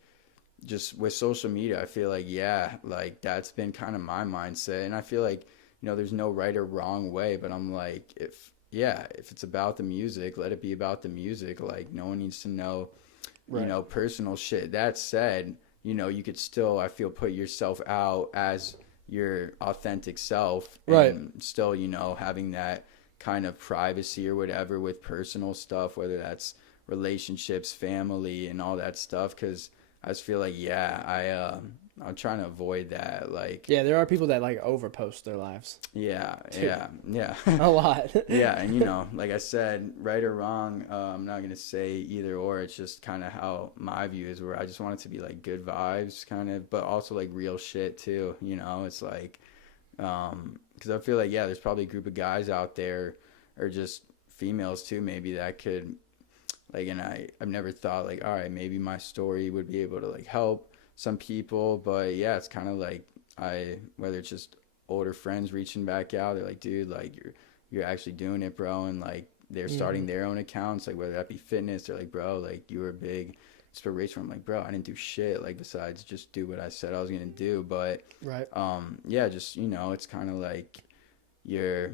just with social media, I feel like, yeah, like that's been kind of my mindset, and I feel like, you know, there's no right or wrong way, but I'm like, if it's about the music, let it be about the music. Like, no one needs to know, you know, personal shit. That said, you know, you could still, I feel, put yourself out as your authentic self, and still, you know, having that kind of privacy or whatever with personal stuff, whether that's relationships, family, and all that stuff. Because I just feel like, yeah, I'm trying to avoid that. Like, yeah, there are people that like overpost their lives. Yeah. A lot. Yeah, and you know, like I said, right or wrong, I'm not gonna say either or. It's just kind of how my view is, where I just want it to be like good vibes, kind of, but also like real shit too. You know, it's like, because I feel like, yeah, there's probably a group of guys out there, or just females too, maybe, that could, like, and I've never thought like, all right, maybe my story would be able to like help some people, but yeah, it's kind of like, whether it's just older friends reaching back out, they're like, dude, like you're actually doing it, bro, and like they're starting their own accounts, like whether that be fitness, they're like, bro, like you were a big inspiration. I'm like, bro, I didn't do shit like besides just do what I said I was gonna do, but yeah, just, you know, it's kind of like I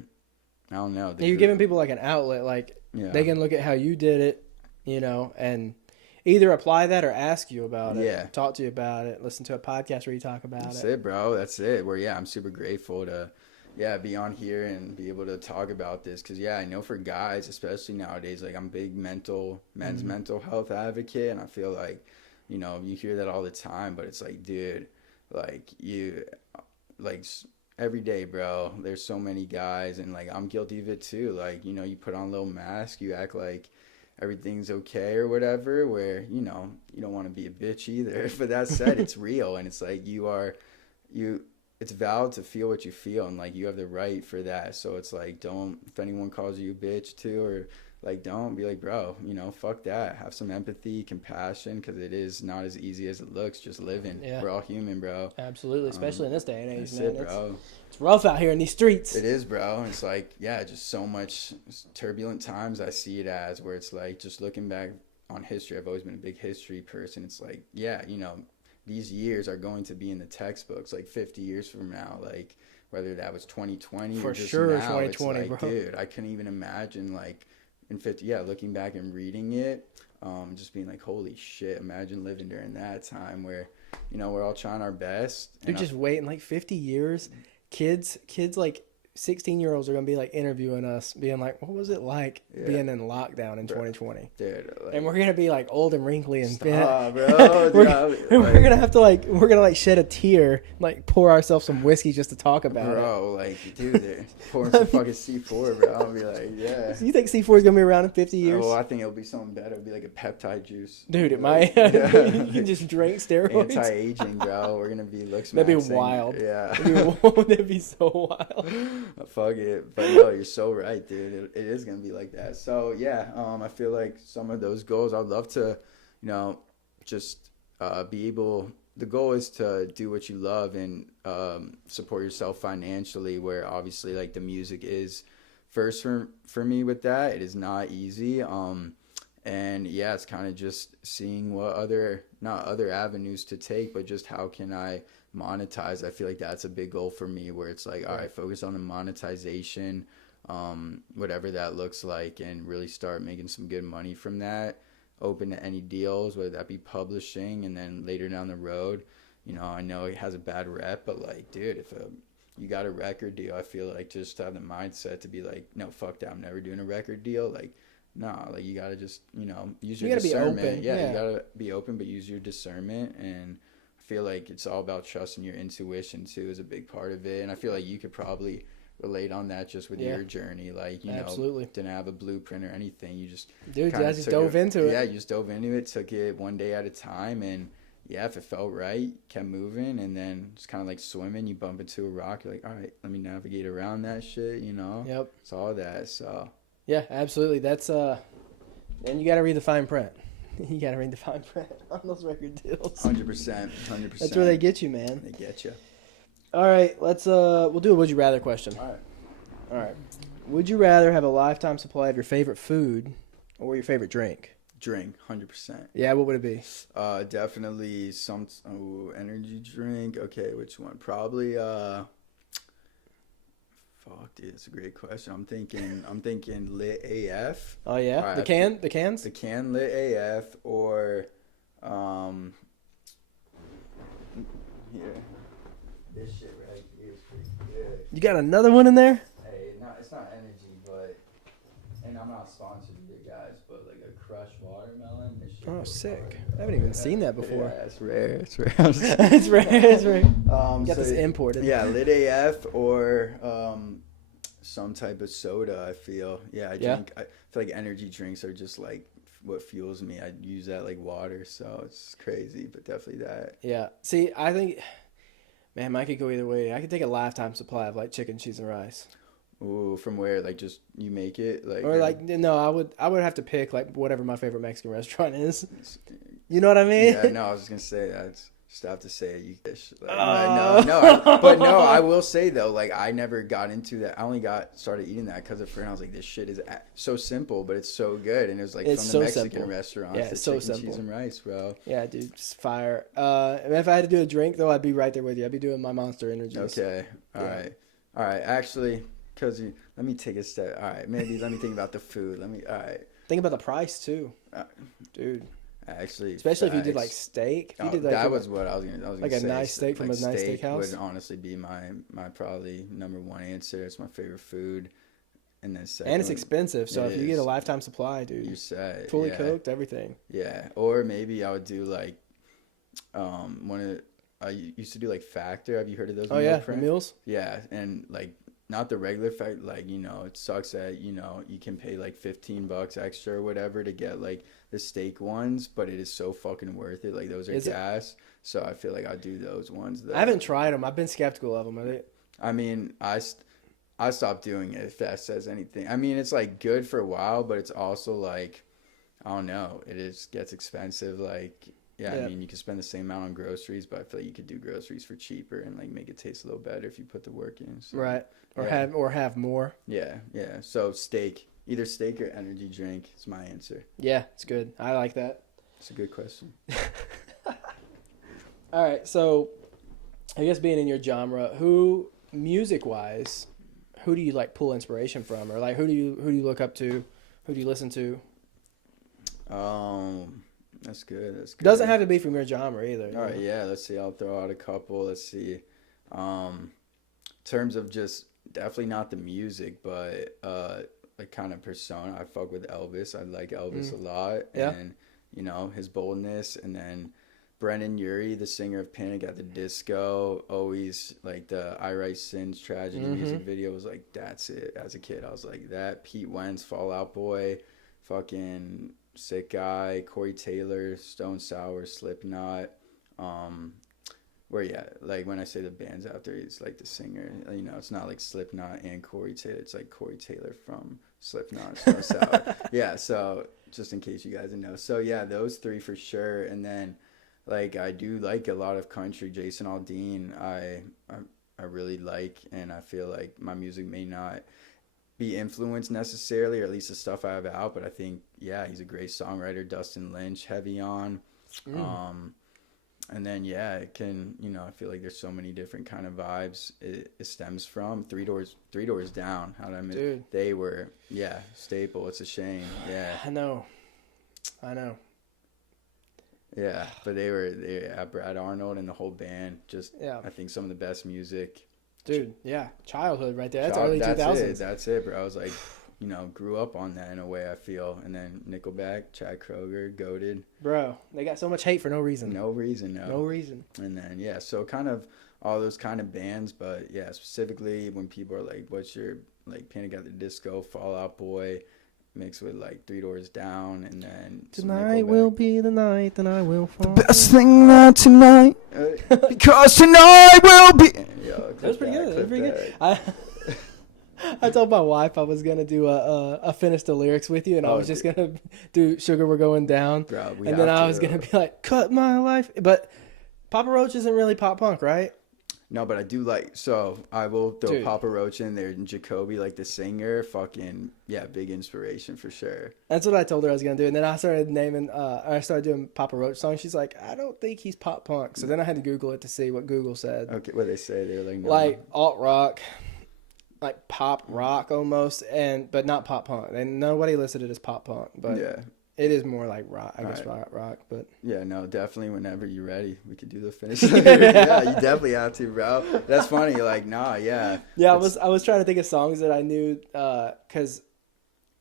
don't know, you're giving people like an outlet, like they can look at how you did it, you know, and either apply that or ask you about it, talk to you about it, listen to a podcast where you talk about That's it, bro. That's it. Where, yeah, I'm super grateful to, be on here and be able to talk about this. Because, I know for guys, especially nowadays, like, I'm a big men's mental health advocate. And I feel like, you know, you hear that all the time. But it's like, dude, like, every day, bro, there's so many guys. And, like, I'm guilty of it, too. Like, you know, you put on a little mask, you act like everything's okay or whatever, where, you know, you don't want to be a bitch either. But that said, it's real, and it's like it's valid to feel what you feel, and like you have the right for that. So it's like, don't, if anyone calls you a bitch too, or like, don't be like, bro, you know, fuck that. Have some empathy, compassion, because it is not as easy as it looks, just living. We're all human, bro. Absolutely, especially in this day and age, man. It, bro. It's rough out here in these streets. It is, bro. It's like, just so much turbulent times. I see it as, where it's like, just looking back on history, I've always been a big history person. It's like, you know, these years are going to be in the textbooks like 50 years from now, like whether that was 2020 for or just sure now, 2020, it's like, bro. dude, I couldn't even imagine, like, in 50, looking back and reading it, just being like, holy shit, imagine living during that time where, you know, we're all trying our best. Dude, just waiting like 50 years. Kids like 16-year-olds are going to be like interviewing us, being like, what was it like being in lockdown in 2020? Dude, like, and we're going to be like old and wrinkly and stop, bro. we're going to have to like, we're going to like shed a tear, like pour ourselves some whiskey just to talk about it. Bro, like, dude, they're pouring some fucking C4, bro. I'll be like, So you think C4 is going to be around in 50 years? Oh, I think it'll be something better. It'll be like a peptide juice. Dude, it might. You can just drink steroids. Anti-aging, bro. We're going to be looks. That'd be wild. Yeah. That'd be so wild. Fuck it. But no, you're so right, dude. It is going to be like that. So, I feel like some of those goals, I'd love to, you know, just be able, the goal is to do what you love and support yourself financially, where obviously like the music is first for me with that. It is not easy. And it's kind of just seeing what not other avenues to take, but just how can I monetize. I feel like that's a big goal for me, where it's like, all right, focus on the monetization, whatever that looks like, and really start making some good money from that. Open to any deals, whether that be publishing, and then later down the road, you know, I know it has a bad rep, but like, dude, if you got a record deal, I feel like just have the mindset to be like, no, fuck that, I'm never doing a record deal. Like, nah, like you gotta just, you know, use your discernment. Be open. You gotta be open, but use your discernment. And I feel like it's all about trusting your intuition too, is a big part of it. And I feel like you could probably relate on that just with your journey. Like, you know, didn't have a blueprint or anything. You just dove into it. Yeah, you just dove into it, took it one day at a time, and yeah, if it felt right, kept moving, and then just kind of like swimming, you bump into a rock, you're like, all right, let me navigate around that shit, you know? Yep. It's all that, so. Yeah, absolutely. That's, and you got to read the fine print. You got to read the fine print on those record deals. 100%. That's where they get you, man. They get you. All right, we'll do a would you rather question. All right. Would you rather have a lifetime supply of your favorite food or your favorite drink? Drink, 100%. Yeah, what would it be? Definitely some energy drink. Okay, which one? Probably fuck, dude, that's a great question. I'm thinking Lit AF. Oh yeah, right, the cans. The can Lit AF or here. This shit right here is pretty good. You got another one in there? Hey, it's not energy, but and I'm not sponsored either, guys. But like a crushed watermelon. This shit sick! I haven't even seen that before. Yeah, it's rare. It's rare. It's rare. Got this imported. Yeah, Lit AF or some type of soda. I feel. Yeah, I feel like energy drinks are just like what fuels me. I use that like water, so it's crazy, but definitely that. Yeah. See, I think, man, mine could go either way. I could take a lifetime supply of like chicken, cheese, and rice. Ooh, from where? Like just you make it, like or like no, I would have to pick like whatever my favorite Mexican restaurant is. You know what I mean? Yeah, no, I was just gonna say that. Just have to say you. Like, no, I will say though, like I never got into that. I only started eating that because of friend. I was like, this shit is so simple, but it's so good, and it was like it's from so the Mexican simple. restaurant. Yeah, it's so simple. Cheese and rice, bro. Yeah, dude, just fire. If I had to do a drink though, I'd be right there with you. I'd be doing my Monster Energy. Okay, all right. Actually, because let me take a step. All right, maybe let me think about the food. All right. Think about the price too, dude. Actually, especially if you did like steak. If you did, like, that was what I was gonna like say. A nice steak from like a nice steakhouse would honestly be my probably number one answer. It's my favorite food, and then second, and it's expensive. So if you get a lifetime supply, dude, you're set. Fully cooked, everything. Yeah, or maybe I would do like I used to do like Factor. Have you heard of those? Oh yeah, the meals. Yeah, and like not the regular Factor. Like it sucks that you can pay like $15 extra or whatever to get like the steak ones, but it is so fucking worth it. Like those are gas, so I feel like I'll do those ones. I haven't tried them. I've been skeptical of them. Are they? I mean, I stopped doing it if that says anything. I mean, it's like good for a while, but it's also like I don't know. It gets expensive. Like yeah, I mean, you can spend the same amount on groceries, but I feel like you could do groceries for cheaper and like make it taste a little better if you put the work in. So, right. Or have more. Yeah. So either steak or energy drink is my answer. Yeah, it's good. I like that. It's a good question. All right, so I guess being in your genre, music-wise, who do you like pull inspiration from, or like who do you look up to, who do you listen to? That's good. Doesn't have to be from your genre either. All right, yeah. Let's see. I'll throw out a couple. Let's see. In terms of just definitely not the music, but like kind of persona. I fuck with Elvis. I like Elvis a lot, and his boldness. And then Brendan Urie, the singer of Panic at the Disco, always like the I Write Sins tragedy music video was like that's it. As a kid, I was like that. Pete Wentz, Fall Out Boy, fucking Sick Guy, Corey Taylor, Stone Sour, Slipknot. Like when I say the band's out there, it's like the singer. It's not like Slipknot and Corey Taylor. It's like Corey Taylor from Slipknot, Stone Sour. Yeah, so just in case you guys didn't know. So yeah, those three for sure. And then like I do like a lot of country. Jason Aldean, I really like, and I feel like my music may not be influenced necessarily, or at least the stuff I have out, but I think he's a great songwriter. Dustin Lynch, heavy on. And then it can I feel like there's so many different kind of vibes it stems from. Three Doors Down, Dude. They were staple. It's a shame. I know yeah, but they Brad Arnold and the whole band, just I think some of the best music. Dude, childhood right there. That's early 2000s. That's it, bro. I was like, grew up on that in a way, I feel. And then Nickelback, Chad Kroeger, goated. Bro, they got so much hate for no reason. No reason. And then, so kind of all those kind of bands. But, specifically when people are like, what's your, like, Panic at the Disco, Fall Out Boy, mixed with like Three Doors Down, and then tonight will be the night that I will fall. The best thing that tonight, because tonight will be. Yo, that was pretty good. That was pretty good. I told my wife I was gonna do a finish the lyrics with you, and I was just gonna do "Sugar We're Going Down," bro, and then I was gonna be like, "Cut my life," but Papa Roach isn't really pop punk, right? No, but I do like. So I will throw Papa Roach in there, and Jacoby, like the singer, fucking big inspiration for sure. That's what I told her I was gonna do, and then I started I started doing Papa Roach songs. She's like, I don't think he's pop punk. So then I had to Google it to see what Google said. Okay, what they say? They're like, no. Like alt rock. Like pop rock almost, but not pop punk. And nobody listed it as pop punk, but it is more like rock. I guess rock. But yeah, no, definitely. Whenever you're ready, we could do the finish. Yeah, you definitely have to, bro. That's funny. Like, nah, yeah. Yeah, I was trying to think of songs that I knew. Cause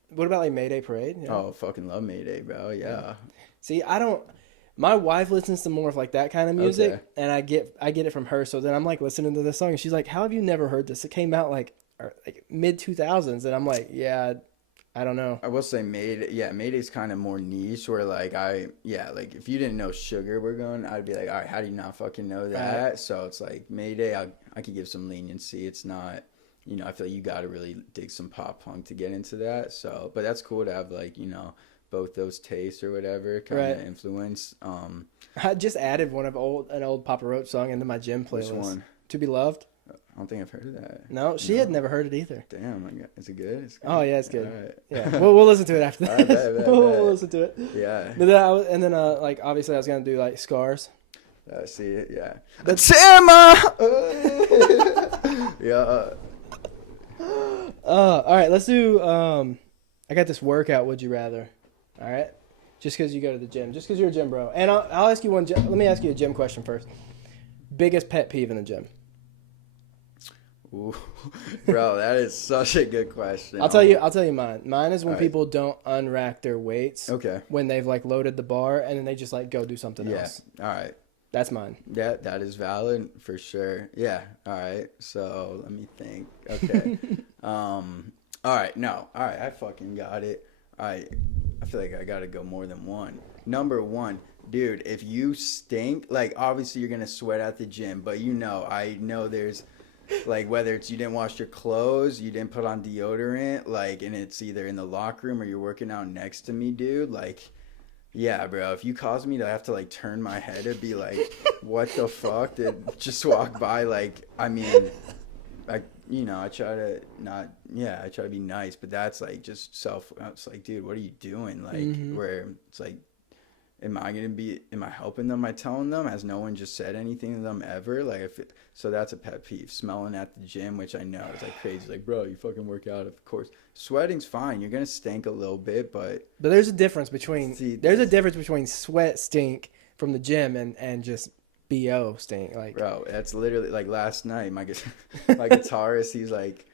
what about like Mayday Parade? Yeah. Oh, fucking love Mayday, bro. Yeah. See, I don't. My wife listens to more of like that kind of music, and I get it from her. So then I'm like listening to this song, and she's like, "How have you never heard this? It came out like mid 2000s," and I'm like, "Yeah, I don't know." I will say Mayday's kind of more niche. Where like like if you didn't know Sugar We're Going, I'd be like, all right, how do you not fucking know that? Right. So it's like Mayday, I could give some leniency. It's not, I feel like you got to really dig some pop punk to get into that. So, but that's cool to have like both those tastes or whatever kind of influence. I just added an old Papa Roach song into my gym playlist. Which one? To Be Loved. I don't think I've heard of that. No, she had never heard it either. Damn, is it good? Oh yeah, it's good. Right. Yeah, we'll listen to it after this. We'll listen to it. Yeah. And then like obviously I was gonna do like Scars. See it, yeah. That's Emma. Yeah. All right, let's do. I got this workout. Would you rather? All right, just because you go to the gym, just because you're a gym bro. And I'll ask you one. Let me ask you a gym question first. Biggest pet peeve in the gym? Ooh, bro, that is such a good question. I'll tell you mine. Mine is when people don't unrack their weights. Okay. When they've like loaded the bar and then they just like go do something else. All right. That's mine. Yeah, that is valid for sure. Yeah. All right. So let me think. Okay. All right. No. All right. I fucking got it. All right. I feel like I got to go more than one. Number one, dude, if you stink, like obviously you're going to sweat at the gym, but I know there's like whether it's you didn't wash your clothes, you didn't put on deodorant, like, and it's either in the locker room or you're working out next to me, dude, like, yeah, bro, if you cause me to have to like turn my head and be like, what the fuck, did just walk by, like, I mean, I try to I try to be nice, but that's like just it's like, dude, what are you doing? Like, where it's like, am I helping them by telling them? Has no one just said anything to them ever? Like, so that's a pet peeve. Smelling at the gym, which I know is like crazy. Like, bro, you fucking work out, of course. Sweating's fine. You're gonna stink a little bit, but there's a difference between sweat stink from the gym and just BO stink. Like, bro, that's literally like last night. My guitarist, he's like,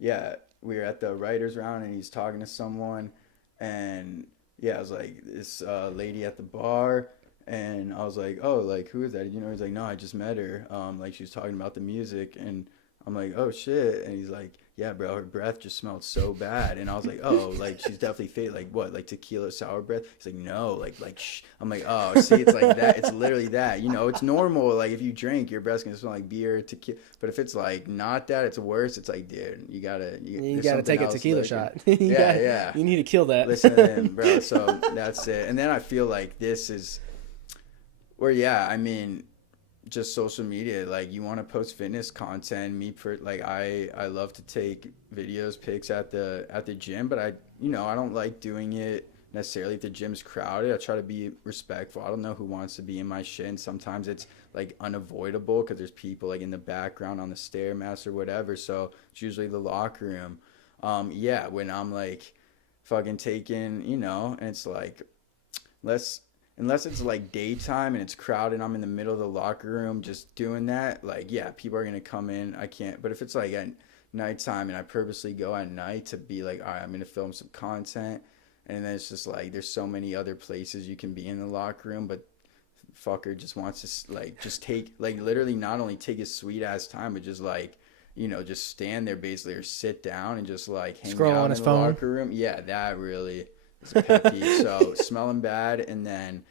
we were at the writers round and he's talking to someone, and yeah, I was like, this lady at the bar, and I was like, oh, like, who is that? He's like, no, I just met her. Like, she was talking about the music, and I'm like, oh, shit. And he's like, yeah, bro, her breath just smelled so bad. And I was like, oh, like, she's definitely fake. Like, what, like tequila sour breath? He's like, no, like, shh. I'm like, oh, see, it's like that. It's literally that. It's normal. Like, if you drink, your breath's going to smell like beer, tequila. But if it's, like, not that, it's worse. It's like, dude, you got to take a tequila shot. Yeah. You need to kill that. Listen to him, bro. So that's it. And then I feel like this is where, I mean, just social media, like, you want to post fitness content. I love to take videos, pics at the gym, but I don't like doing it necessarily if the gym's crowded. I try to be respectful. I don't know who wants to be in my shit, and sometimes it's like unavoidable because there's people like in the background on the stairmats or whatever, so it's usually the locker room. When I'm like fucking taking, and it's like unless it's like daytime and it's crowded and I'm in the middle of the locker room just doing that, like, yeah, people are going to come in. I can't. But if it's like at nighttime and I purposely go at night to be like, all right, I'm going to film some content, and then it's just like there's so many other places you can be in the locker room, but fucker just wants to like just take, like, literally not only take his sweet ass time, but just like, just stand there basically or sit down and just like hang Scroll out on in his the phone. locker room. Yeah, that really is a pet peeve. So smelling bad, and then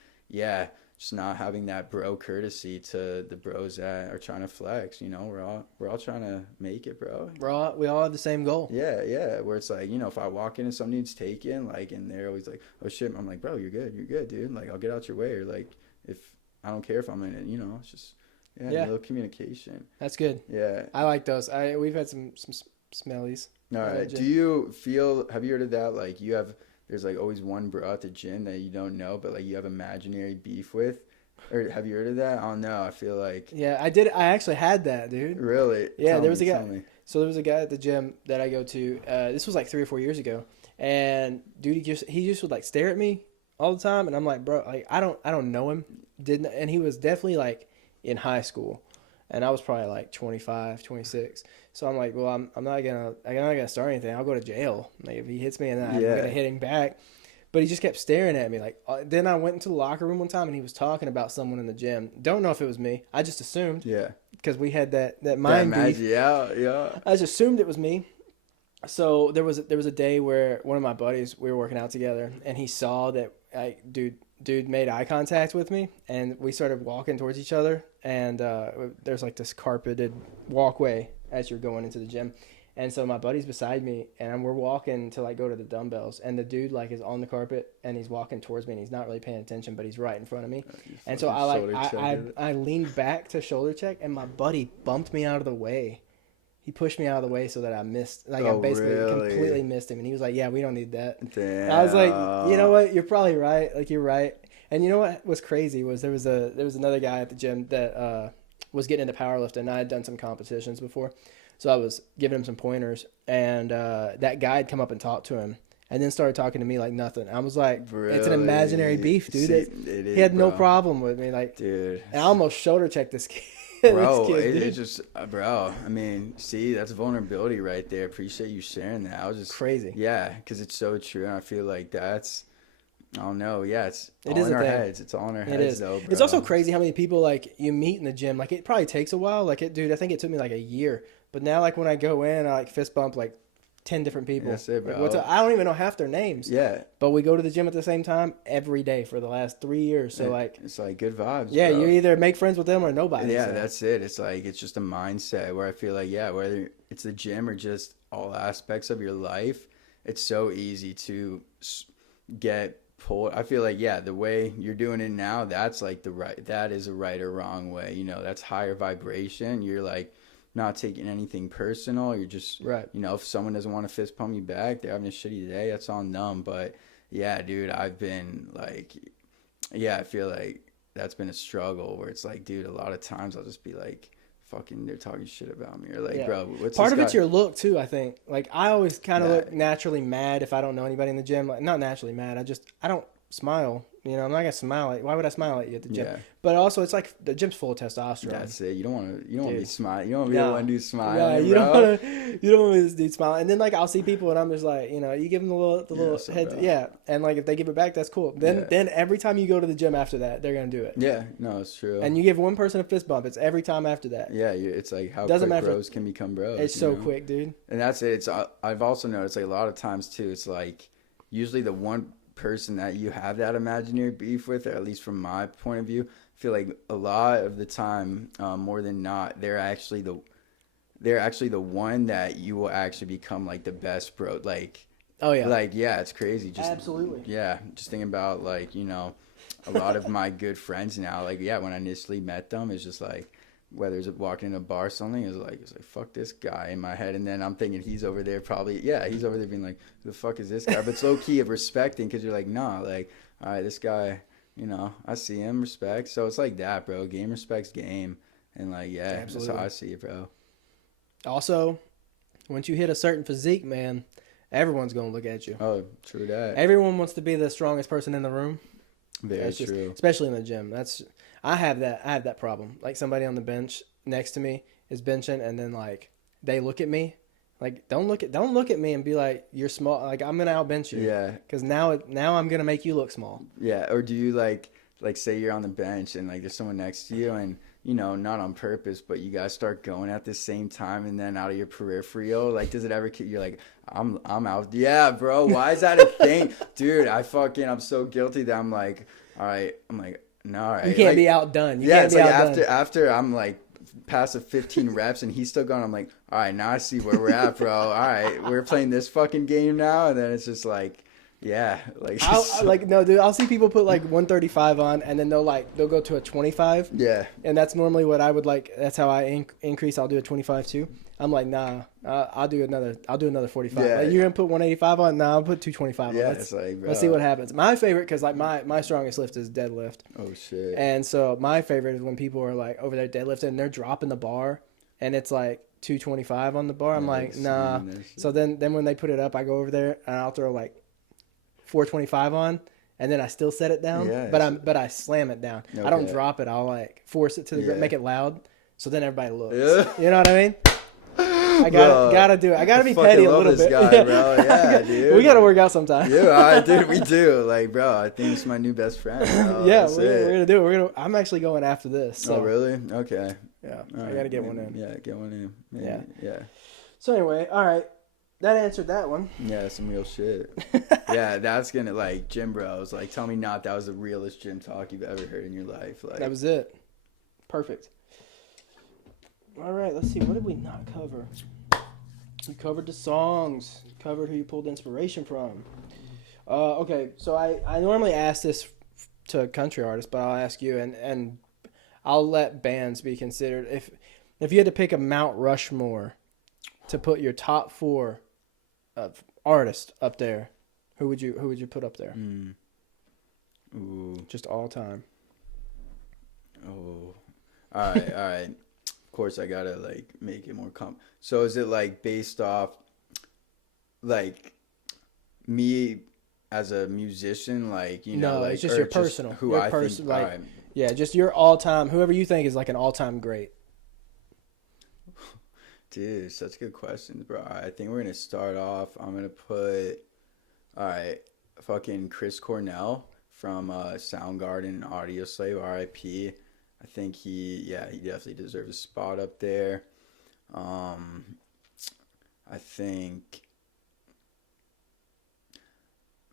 just not having that bro courtesy to the bros that are trying to flex. We're all trying to make it, bro. We all have the same goal. Yeah. Where it's like, if I walk in and some dude's taken, like, and they're always like, oh shit, I'm like, bro, you're good, dude. Like, I'll get out your way, or like, if I don't care if I'm in it, it's just a little communication. That's good. Yeah, I like those. We've had some smellies. All right. Do you have you heard of that? Like, there's like always one bro at the gym that you don't know, but like you have imaginary beef with. Or have you heard of that? I don't know. I feel like. Yeah, I did. I actually had that, dude. Really? Yeah, there was a guy. So there was a guy at the gym that I go to. This was like 3 or 4 years ago, and dude, he just would like stare at me all the time, and I'm like, bro, like I don't know him. And he was definitely like in high school, and I was probably like 25, 26. So I'm like, well, I'm not gonna start anything. I'll go to jail. Like if he hits me, and I'm gonna hit him back. But he just kept staring at me. Like then I went into the locker room one time, and he was talking about someone in the gym. Don't know if it was me. I just assumed. Yeah. Because we had that mind beef. Yeah. I just assumed it was me. So there was a day where one of my buddies, we were working out together, and he saw that dude made eye contact with me, and we started walking towards each other. And there's like this carpeted walkway as you're going into the gym. And so my buddy's beside me, and we're walking to like go to the dumbbells, and the dude like is on the carpet, and he's walking towards me, and he's not really paying attention, but he's right in front of me. And so I leaned back to shoulder check, and my buddy bumped me out of the way. He pushed me out of the way so that I missed, like I basically completely missed him. And he was like, "Yeah, we don't need that." Damn. I was like, "You know what? You're probably right. Like you're right." And you know what was crazy was there was another guy at the gym that was getting into powerlifting, and I had done some competitions before. So I was giving him some pointers, and that guy had come up and talked to him, and then started talking to me like nothing. I was like, really? It's an imaginary beef, dude. It is, he had bro. no problem with me, like, dude. And I almost shoulder checked this kid. Bro, it's just, bro. I mean, see, that's vulnerability right there. Appreciate you sharing that. I was just crazy. Yeah, because it's so true, and I feel like that's. I don't know. Yeah, it's all in our heads. It's all in our heads, though, bro. It's also crazy how many people like you meet in the gym. Like it probably takes a while. Like dude, I think it took me like a year. But now, like when I go in, I like fist bump like 10 different people. That's it, bro. Like, I don't even know half their names. Yeah. But we go to the gym at the same time every day for the last 3 years. So like, it's like good vibes. Yeah, bro. you either make friends with them or nobody. Yeah, so. that's it. It's like it's just a mindset where I feel like whether it's the gym or just all aspects of your life, it's so easy to get pulled. I feel like the way you're doing it now, that's like that is a right or wrong way. That's higher vibration. You're like not taking anything personal. You're just right. If someone doesn't want to fist pump you back, they're having a shitty day. That's on them. But yeah, dude, I've been like, I feel like that's been a struggle where it's like, dude, a lot of times I'll just be like, fucking, they're talking shit about me, or like, bro, what's part of guy? It's your look too. I think like I always kind of look naturally mad if I don't know anybody in the gym. Like not naturally mad. I don't smile. I'm not gonna smile. Why would I smile at you at the gym? Yeah. But also, it's like the gym's full of testosterone. That's it. You don't want to be smiling. You don't want to be the one dude smiling. Yeah, you don't want to this dude smile. And then like I'll see people and I'm just like, you give them the little head. Bro. Yeah. And like if they give it back, that's cool. Then every time you go to the gym after that, they're gonna do it. Yeah. No, it's true. And you give one person a fist bump, it's every time after that. Yeah. It's like how quick bros can become bros. It's so quick, dude. And that's it. I've also noticed like a lot of times too. It's like usually the one person that you have that imaginary beef with, or at least from my point of view, I feel like a lot of the time, more than not, they're actually the one that you will actually become like the best bro. Like, oh yeah, like it's crazy. Just absolutely. Yeah, just thinking about like a lot of my good friends now. Like when I initially met them, it's just like. Whether it's walking in a bar or something, it's like fuck this guy in my head, and then I'm thinking he's over there probably he's over there being like, who the fuck is this guy? But it's low key of respecting, because you're like, nah, like, all right, this guy, I see him, respect. So it's like that, bro. Game respects game, and like absolutely. That's how I see it, bro. Also, once you hit a certain physique, man, everyone's gonna look at you. Oh, true that. Everyone wants to be the strongest person in the room. Very true. Especially in the gym. I have that problem. Like somebody on the bench next to me is benching, and then like they look at me, like don't look at me and be like, you're small. Like I'm gonna outbench you. Yeah. Because now I'm gonna make you look small. Yeah. Or do you like say you're on the bench and like there's someone next to you and not on purpose, but you guys start going at the same time, and then out of your peripheral, like, does it ever you're like, I'm out? Yeah, bro. Why is that a thing? Dude, I'm so guilty that I'm like, all right. I'm like, no, all right. You can't be outdone. It's like after I'm like past the 15 reps and he's still going, I'm like, all right, now I see where we're at, bro. All right, we're playing this fucking game now. And then it's just like, yeah, like no, dude, I'll see people put like 135 on, and then they'll go to a 25. Yeah, and that's normally what I would like. That's how I increase. I'll do a 25 too. I'm like, nah, I'll do another 45. Yeah. Like, you're gonna put 185 on? Nah, I'll put 225 on. Yeah, it's like, bro. Let's see what happens. My favorite, because like my strongest lift is deadlift. Oh shit. And so my favorite is when people are like over there deadlifting and they're dropping the bar, and it's like 225 on the bar. I'm like, nah. So then when they put it up, I go over there and I'll throw like 425 on, and then I still set it down. Yeah, but I slam it down. Okay. I don't drop it. I'll like force it to the ground, make it loud, so then everybody looks. Yeah. You know what I mean? I gotta do it. I gotta be petty a little bit. Guy, bro. Yeah, dude. We gotta work out sometime. Yeah, dude, we do. Like, bro, I think it's my new best friend. Bro. Yeah, we're gonna do it. I'm actually going after this. So. Oh, really? Okay. Yeah, I gotta get one in. Yeah, get one in. Maybe. Yeah. So anyway, all right. That answered that one. Yeah, some real shit. Yeah, that's gonna, like, gym bros. Like, tell me not that was the realest gym talk you've ever heard in your life. Like, that was it. Perfect. All right, let's see. What did we not cover? We covered the songs. Covered who you pulled inspiration from. Okay, so I normally ask this to country artists, but I'll ask you, and I'll let bands be considered. If you had to pick a Mount Rushmore to put your top 4 of artists up there, who would you put up there? Ooh. Just all time. Oh. All right. Of course, I gotta like make it more So is it like based off like me as a musician, like No, like, it's just your personal. Who your I think, like, right. Yeah, just your all time. Whoever you think is like an all time great. Dude, such good questions, bro. I think we're gonna start off. I'm gonna put, all right, fucking Chris Cornell from Soundgarden and Audio Slave, R.I.P. I think he definitely deserves a spot up there. I think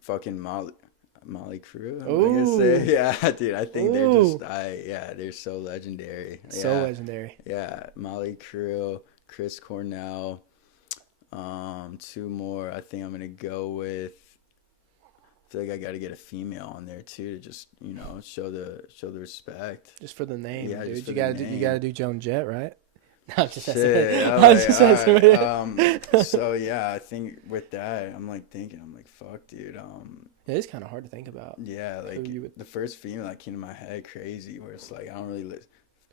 fucking Molly Crew. I'm gonna say, yeah, dude. I think they're so legendary. So legendary. Yeah, Molly Crew, Chris Cornell. 2 more. I think I'm gonna go with. I feel like I got to get a female on there too to just show the respect. Just for the name, yeah, dude. You gotta do Joan Jett, right? No, I'm just So yeah, I think with that, I'm like, fuck, dude. It is kind of hard to think about. Yeah, like the first female that came to my head, crazy. Where it's like I don't really listen,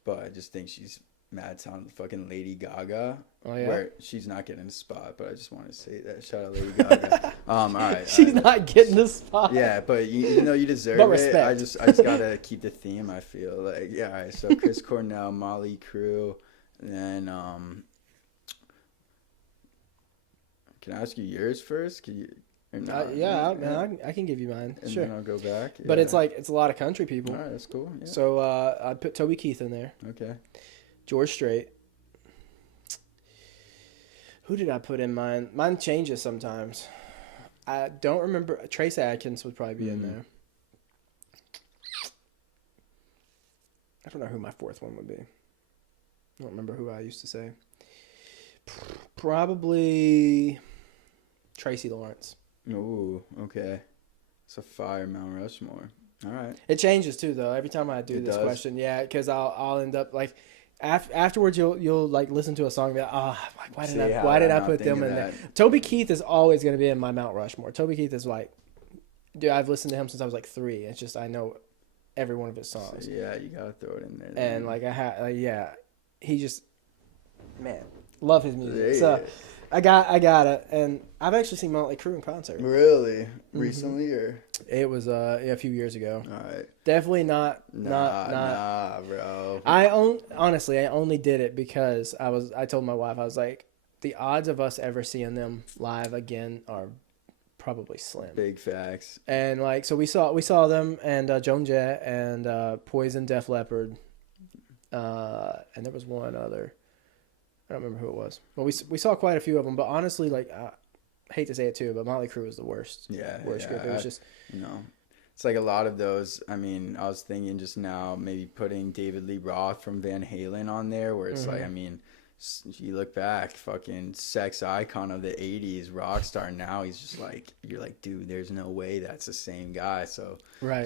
but I just think she's mad talented. Fucking Lady Gaga. Oh yeah. Where she's not getting a spot, but I just want to say that. Shout out Lady Gaga. All right. She's not getting the spot. Yeah, but even though you deserve it, I just gotta keep the theme. I feel like, yeah. All right. So Chris Cornell, Molly Crew, and then can I ask you yours first? Can you? I can give you mine. And sure. Then I'll go back. Yeah. But it's a lot of country people. All right, that's cool. Yeah. So I put Toby Keith in there. Okay. George Strait. Who did I put in mine? Mine changes sometimes. I don't remember. Trace Adkins would probably be in there. I don't know who my 4th one would be. I don't remember who I used to say. Probably Tracy Lawrence. Ooh, okay. It's a fire Mount Rushmore. All right. It changes too, though. Every time I do this question, yeah, because I'll end up like afterwards you'll like listen to a song and be like, why did I put them in there? Toby Keith is always going to be in my Mount Rushmore. Toby Keith is like, dude, I've listened to him since I was like 3. It's just I know every one of his songs. So, yeah, you gotta throw it in there. And like he just, man, love his music. So I got it, and I've actually seen Motley Crue in concert. Really? Recently, or it was a few years ago. All right. Definitely not. Nah, bro. I only did it because I told my wife, I was like, the odds of us ever seeing them live again are probably slim. Big facts. And like, so we saw them and Joan Jett and Poison, Def Leppard. and there was one other. I don't remember who it was. Well, we saw quite a few of them, but honestly, like I hate to say it too, but Motley Crue was the worst. Worst group. It was just it's like a lot of those. I mean, I was thinking just now maybe putting David Lee Roth from Van Halen on there, where it's like, I mean, you look back, fucking sex icon of the 80s, rock star. Now he's just like, you're like, dude, there's no way that's the same guy. So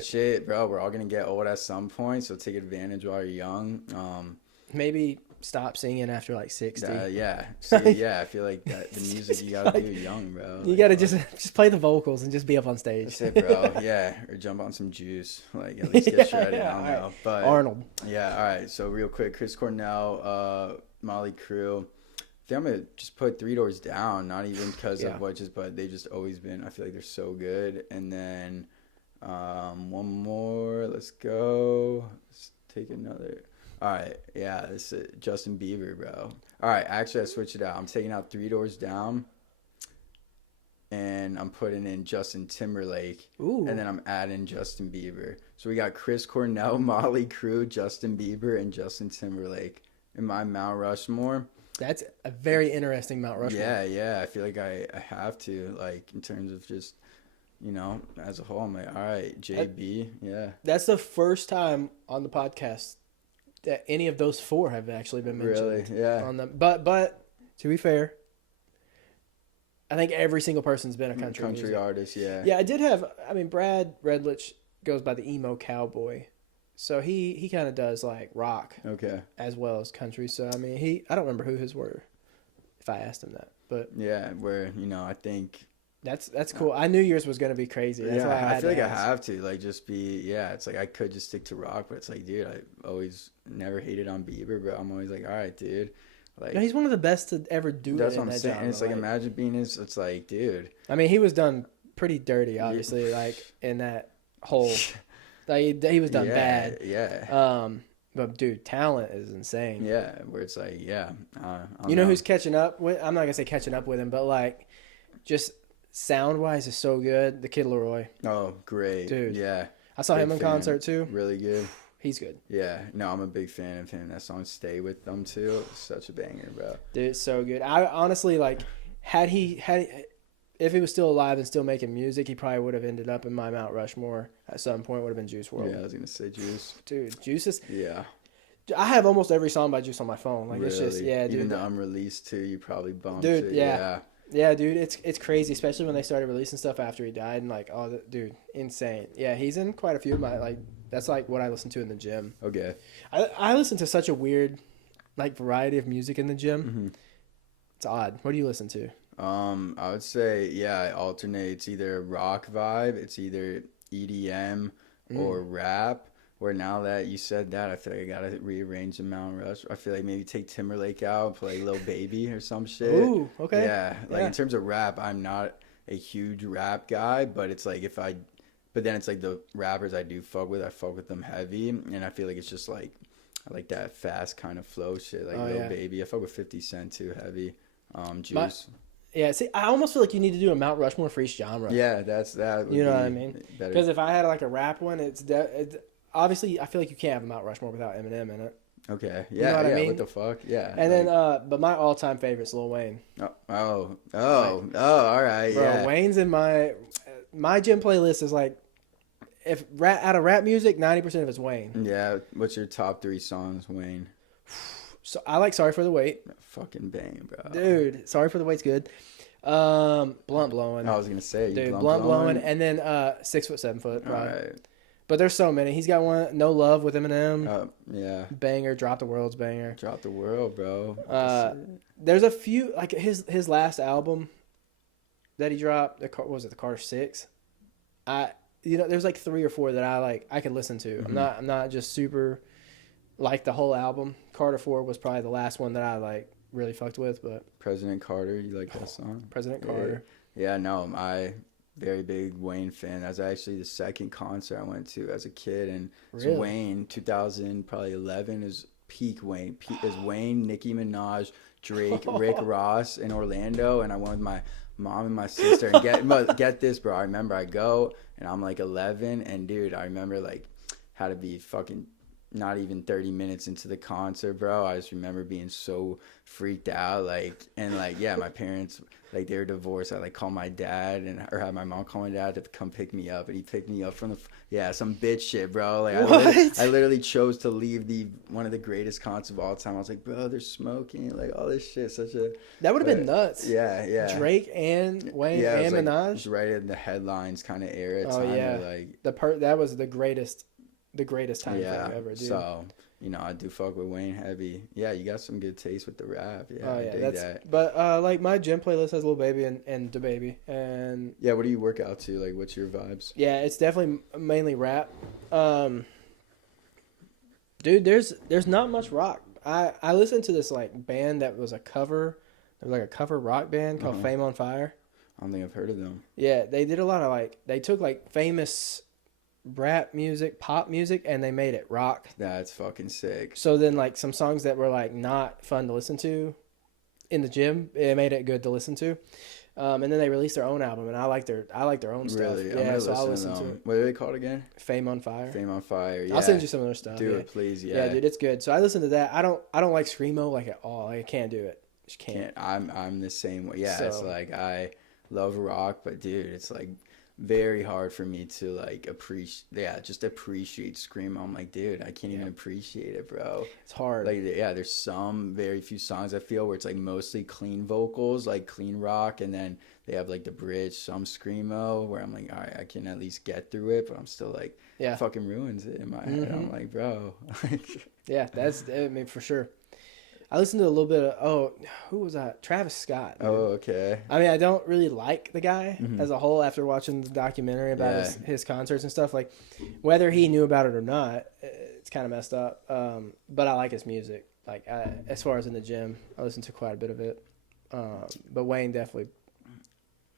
shit, bro, we're all gonna get old at some point, so take advantage while you're young. Maybe stop singing after like 60. Yeah. See, yeah, I feel like that the music you gotta do young, bro. You gotta just play the vocals and just be up on stage. That's it, bro. Yeah, or jump on some juice. Like at least get shredded. I don't know. But Arnold. Yeah, all right. So real quick, Chris Cornell, Motley Crue. I think I'm gonna just put Three Doors Down. Not even because of what, but they just always been. I feel like they're so good. And then one more. Let's go. Let's take another. All right, yeah, this is Justin Bieber, bro. All right, actually, I switched it out. I'm taking out Three Doors Down, and I'm putting in Justin Timberlake, and then I'm adding Justin Bieber. So we got Chris Cornell, Motley Crue, Justin Bieber, and Justin Timberlake in my Mount Rushmore. That's a very interesting Mount Rushmore. Yeah, I feel like I have to, like, in terms of just, as a whole, I'm like, all right, JB, yeah. That's the first time on the podcast that any of those four have actually been mentioned. Really? Yeah. On them. But to be fair, I think every single person's been a country artist, yeah. Yeah, I did have, Brad Redlich goes by the emo cowboy. So he kind of does like rock. Okay. As well as country. So I don't remember who his were if I asked him that. But yeah, where, I think That's cool. I knew yours was gonna be crazy. That's why I feel like I have to like just be. Yeah, it's like I could just stick to rock, but it's like, dude, I always never hated on Bieber, but I'm always like, all right, dude. Like, no, he's one of the best to ever do. That's what I'm saying. And it's like imagine being his. It's like, dude. He was done pretty dirty, obviously, like in that whole. Like he was done bad. Yeah. But dude, talent is insane. Yeah, where it's like, you know who's catching up with? I'm not gonna say catching up with him, but like, just. Sound wise is so good. The Kid Laroi. Oh, great. Dude. Yeah. I saw him in concert too. Really good. He's good. Yeah. No, I'm a big fan of him. That song Stay With Them too. Such a banger, bro. Dude, it's so good. I honestly like if he was still alive and still making music, he probably would have ended up in my Mount Rushmore at some point. Would have been Juice WRLD. Yeah, I was gonna say Juice. Dude, Juice is. Yeah. I have almost every song by Juice on my phone. Like it's just dude. Even the unreleased too, you probably bumped. Dude, yeah. Yeah, dude, it's crazy, especially when they started releasing stuff after he died, and like, dude, insane. Yeah, he's in quite a few of my that's like what I listen to in the gym. Okay. I listen to such a weird, like, variety of music in the gym. Mm-hmm. It's odd. What do you listen to? I would say I alternate. It's either rock vibe, it's either EDM or rap. Where now that you said that, I feel like I gotta rearrange the Mount Rush. I feel like maybe take Timberlake out, play Lil Baby or some shit. Ooh, okay. Yeah, in terms of rap, I'm not a huge rap guy, but it's like but then it's like the rappers I do fuck with, I fuck with them heavy, and I feel like it's just like, I like that fast kind of flow shit, like Lil Baby. I fuck with 50 Cent too heavy. Juice. See, I almost feel like you need to do a Mount Rushmore for each genre. Yeah, that. You know what I mean? Because if I had like a rap one, it's obviously, I feel like you can't have a Mount Rushmore without Eminem in it. Okay. Yeah. You know what I mean? What the fuck? Yeah. And then, but my all-time favorite's Lil Wayne. Oh, all right. Bro, yeah. Wayne's in my gym playlist is like, out of rap music, 90% of it's Wayne. Yeah. What's your top 3 songs, Wayne? So I like Sorry for the Wait. Fucking bang, bro. Dude, Sorry for the Wait's good. Blunt Blowing. I was gonna say, dude, Blunt Blowing, and then 6 Foot 7 Foot. Right. All right. But there's so many. He's got one, No Love with Eminem. Yeah. Banger. Drop the World's banger. Drop the World, bro. There's a few, like his last album that he dropped. What was it, The Carter 6? There's like 3 or 4 that I can listen to. Mm-hmm. I'm not just super like the whole album. Carter 4 was probably the last one that I like really fucked with. But President Carter, you like that song? President Carter. Yeah, no, very big Wayne fan. That was actually the second concert I went to as a kid, and it's Wayne 2011 is peak Wayne. Is Wayne, Nicki Minaj, Drake, Rick Ross in Orlando, and I went with my mom and my sister. And get this, bro. I remember I go and I'm like 11, and dude, I remember like had to be fucking not even 30 minutes into the concert, bro, I just remember being so freaked out. Like, and like, yeah, my parents, like, they were divorced. I like called my dad or had my mom call my dad to come pick me up, and he picked me up from some bitch shit, bro. Like, I literally chose to leave one of the greatest concerts of all time. I was like, bro, they're smoking, like all this shit. That would have been nuts. Yeah. Drake and Wayne and Minaj. It was right in the headlines kind of era. Oh yeah, like that was the greatest time frame ever, dude. So, you know, I do fuck with Wayne heavy. Yeah, you got some good taste with the rap. Yeah, I dig that. But like my gym playlist has Lil Baby and DaBaby, and yeah, what do you work out to? Like, what's your vibes? Yeah, it's definitely mainly rap. Dude, there's not much rock. I listened to this like band that was a cover. It was like a cover rock band called Fame on Fire. I don't think I've heard of them. Yeah, they did a lot of like they took like famous rap music, pop music, and they made it rock. That's fucking sick. So then like some songs that were like not fun to listen to in the gym, it made it good to listen to. And then they released their own album, and I like their own stuff. Really? Yeah, so I'll listen to it. What are they called again? Fame on Fire. Fame on Fire. Yeah. I'll send you some of their stuff. Do it, please. Yeah. Yeah, dude, it's good. So I listen to that. I don't like screamo like at all. I can't do it. Just can't. I'm the same way. Yeah, so, it's like I love rock, but dude, it's like very hard for me to like appreciate screamo. I'm like, dude, I can't even appreciate it, bro. It's hard. Like, yeah, there's some very few songs I feel where it's like mostly clean vocals, like clean rock, and then they have like the bridge, some screamo, where I'm like, all right, I can at least get through it, but I'm still like, it fucking ruins it in my head. I'm like, bro. Yeah, I mean, for sure. I listened to a little bit of, who was that? Travis Scott. Dude. Oh, okay. I mean, I don't really like the guy as a whole after watching the documentary about his concerts and stuff. Like, whether he knew about it or not, it's kind of messed up. But I like his music. Like, as far as in the gym, I listen to quite a bit of it. But Wayne definitely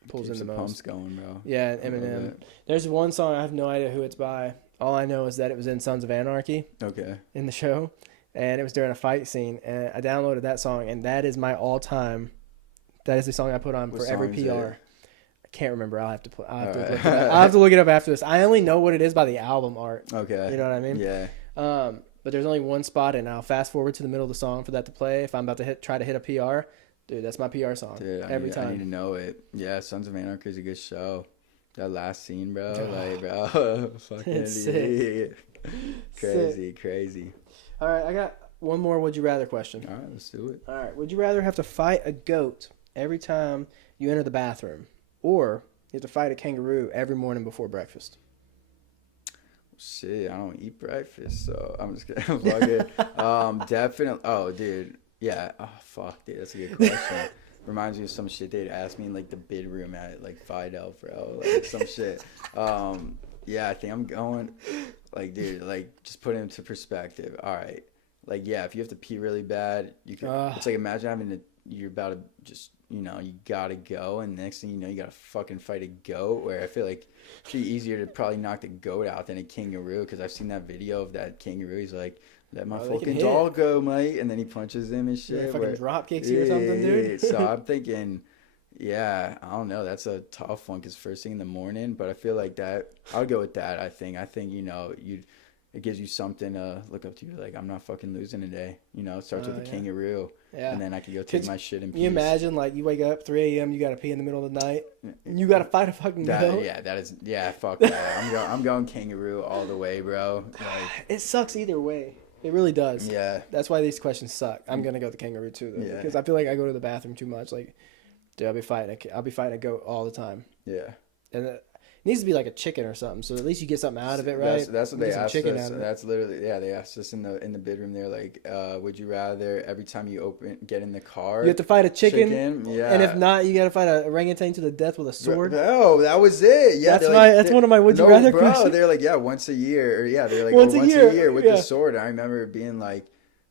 pulls in the most. Pumps going, bro. Yeah, Eminem. There's one song, I have no idea who it's by. All I know is that it was in Sons of Anarchy. Okay. In the show. And it was during a fight scene, and I downloaded that song, and that is my all-time. That is the song I put on for every PR. I can't remember. I'll have to look it up after this. I only know what it is by the album art. Okay. You know what I mean? Yeah. But there's only one spot, and I'll fast forward to the middle of the song for that to play. If I'm about to try to hit a PR, dude, that's my PR song. Dude, every time. I need to know it. Yeah, Sons of Anarchy is a good show. That last scene, bro. Like, bro, fucking sick. Crazy. All right, I got one more would you rather question. All right, let's do it. All right, would you rather have to fight a goat every time you enter the bathroom, or you have to fight a kangaroo every morning before breakfast? Shit, I don't eat breakfast, so I'm just gonna fuck it. Definitely. Oh, dude. Yeah. Oh, fuck, dude. That's a good question. Reminds me of some shit they'd ask me in like the bid room at like Fidel, bro. Like some shit. Yeah, I think I'm going. Like, dude, like, just put it into perspective. All right. Like, yeah, if you have to pee really bad, you can. It's like, imagine you're about to just, you know, you gotta go, and next thing you know, you gotta fucking fight a goat. Where I feel like it'd be easier to probably knock the goat out than a kangaroo, because I've seen that video of that kangaroo. He's like, let my fucking dog go, mate, and then he punches him and shit. Yeah, fucking drop kicks you or something, dude. So I'm thinking. Yeah, I don't know. That's a tough one because first thing in the morning, but I feel like that I'll go with that. I think you know it gives you something to look up to. Like, I'm not fucking losing today. You know, it starts with a kangaroo, and then I can go take my shit in peace. You imagine like you wake up 3 a.m. you got to pee in the middle of the night, and you got to fight a fucking goat. Yeah, fuck that. I'm going kangaroo all the way, bro. Like, it sucks either way. It really does. Yeah, that's why these questions suck. I'm gonna go with the kangaroo too, though, because I feel like I go to the bathroom too much. Like. Dude, I'll be fighting a goat all the time. Yeah. And it needs to be like a chicken or something, so at least you get something out of it, right? That's what they asked us. That's literally, they asked us in the bid room. They're like, would you rather every time you get in the car, you have to fight a chicken? Yeah. And if not, you got to fight a orangutan to the death with a sword? No, that was it. Yeah. That's one of my would you rather questions. They're like, once a year. Or they're like, once a year with the sword. I remember being like,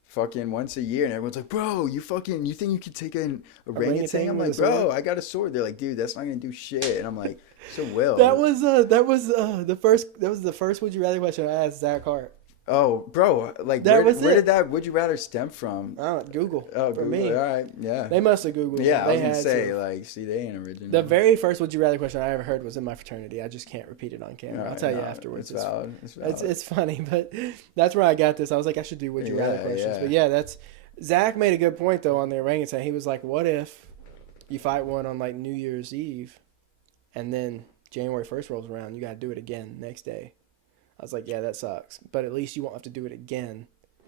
fucking once a year, and everyone's like, bro, you think you could take an orangutan? I'm like, bro, I got a sword. They're like, dude, that's not gonna do shit. And I'm like, so will. That was the first would you rather question I asked Zach Hart. Oh, bro, like That where was did that would you rather stem from? Google. Oh, for Google. me. All right, yeah. They must have Googled. Yeah, it. They I was gonna had say, to. like, see, they ain't original. The very first "Would you rather" question I ever heard was in my fraternity. I just can't repeat it on camera. All I'll right, tell you afterwards. It's valid. It's funny, but that's where I got this. I was like, I should do "Would you rather" questions. Yeah. But yeah, that's Zach made a good point though on the orangutan. He was like, "What if you fight one on like New Year's Eve, and then January 1st rolls around, you got to do it again next day?" I was like, "Yeah, that sucks, but at least you won't have to do it again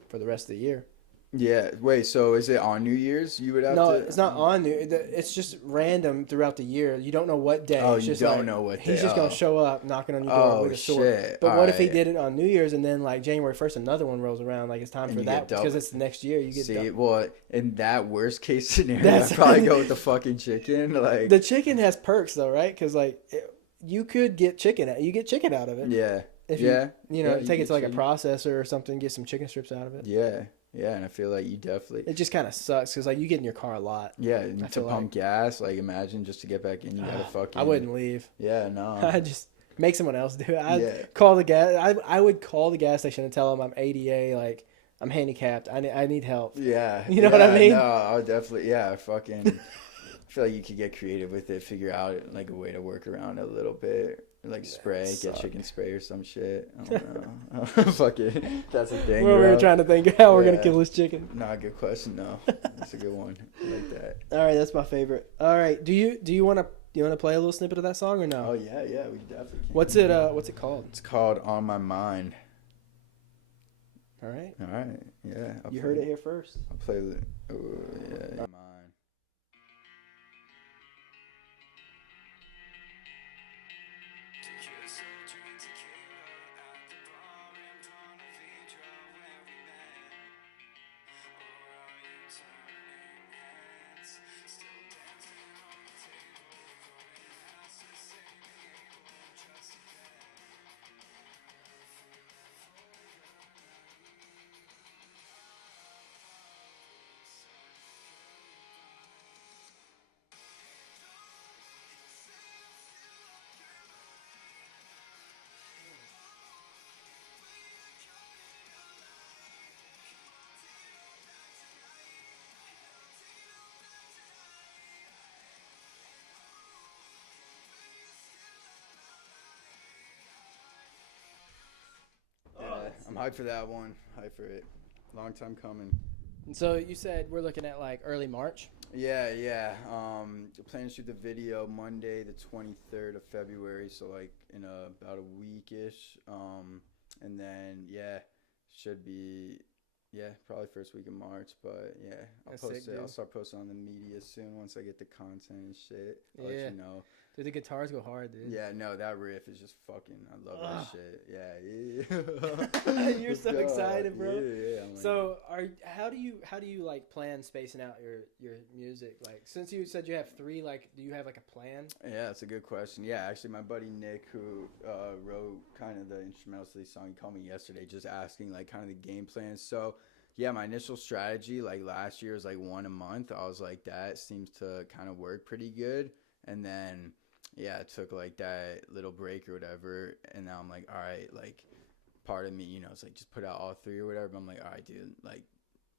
for the rest of the year." Yeah. Wait. So is it on New Year's? You would have No, to. it's not on New. It's just random throughout the year. You don't know what day. Oh, it's you just don't like, know what day. He's just gonna show up, knocking on your door with a sword. Shit. But All what if he right. did it on New Year's and then like January 1st, another one rolls around? Like it's time And for you that get double. because it's the next year. You get See, well, in that worst case scenario, That's- I'd probably go with the fucking chicken. Like the chicken has perks though, right? Because like you could get chicken. You get chicken out of it. yeah, If yeah, you know, yeah, take you it to like get a processor or something, get some chicken strips out of it. yeah, yeah, and I feel like you definitely. It just kind of sucks because like you get in your car a lot. Yeah, and to feel pump gas, like imagine just to get back in, you gotta fucking. I wouldn't leave. Yeah, no. I just make someone else do it. Yeah. Call the gas. I would call the gas station and tell them I'm ADA, like I'm handicapped. I need help. Yeah, You know what I mean? No, I would definitely. Yeah, fucking. I feel like you could get creative with it, figure out like a way to work around it a little bit. Like spray, get chicken spray or some shit. I don't know. Fuck it. That's the thing. Well, we were trying to think of how we're gonna kill this chicken. Not a good question, no. That's a good one. I like that. All right, that's my favorite. All right, do you want to play a little snippet of that song or no? Oh yeah, we definitely can. What's it called? It's called On My Mind. All right. All right. Yeah. You heard it here first. I'll play the. Oh yeah. Mine. I'm hyped for that one. Hyped for it. Long time coming. And so you said we're looking at like early March. Yeah. Planning to shoot the video Monday, the 23rd of February. So like in about a weekish. And then should be probably first week of March. But yeah, I'll start posting on the media soon once I get the content and shit. I'll let you know. Dude, the guitars go hard, dude. Yeah, no, that riff is just fucking. I love that shit. Yeah. You're so excited, bro. Yeah. So how do you like plan spacing out your music? Like since you said you have 3, like do you have like a plan? Yeah, that's a good question. Yeah, actually, my buddy Nick, who wrote kind of the instrumentals to the song, he called me yesterday, just asking like kind of the game plan. So. Yeah, my initial strategy like last year was like 1 a month. I was like, that seems to kind of work pretty good. And then, yeah, it took like that little break or whatever. And now I'm like, all right, like part of me, you know, it's like just put out all 3 or whatever. But I'm like, all right, dude, like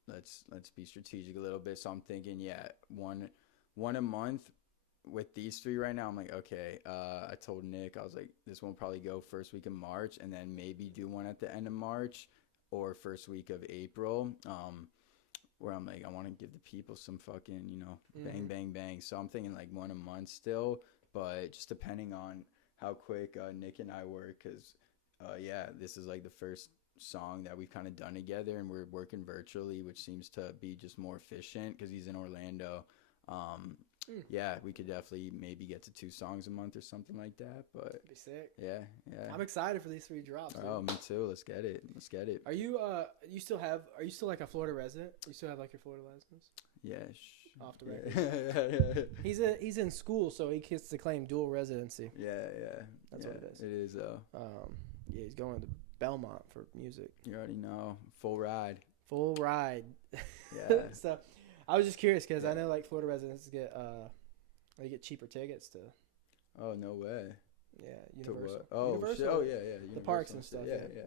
let's be strategic a little bit. So I'm thinking, one a month with these 3 right now. I'm like, okay. I told Nick, I was like, this one will probably go first week of March and then maybe do one at the end of March. Or first week of April, where I'm like, I want to give the people some fucking, you know, bang. So I'm thinking like 1 a month still, but just depending on how quick Nick and I work, because, this is like the first song that we've kind of done together, and we're working virtually, which seems to be just more efficient because he's in Orlando. Yeah, we could definitely maybe get to 2 songs a month or something like that. But That'd be sick. Yeah. I'm excited for these 3 drops. Oh, me too. Let's get it. Are you still like a Florida resident? You still have like your Florida license? Yeah. Off the record. He's in school, so he gets to claim dual residency. Yeah. That's what it is. It is though. He's going to Belmont for music. You already know. Full ride. Yeah. So I was just curious because I know like Florida residents get cheaper tickets to. Oh no way. Yeah, Universal. Oh Universal. shit. Oh yeah. The parks and stuff. Yeah.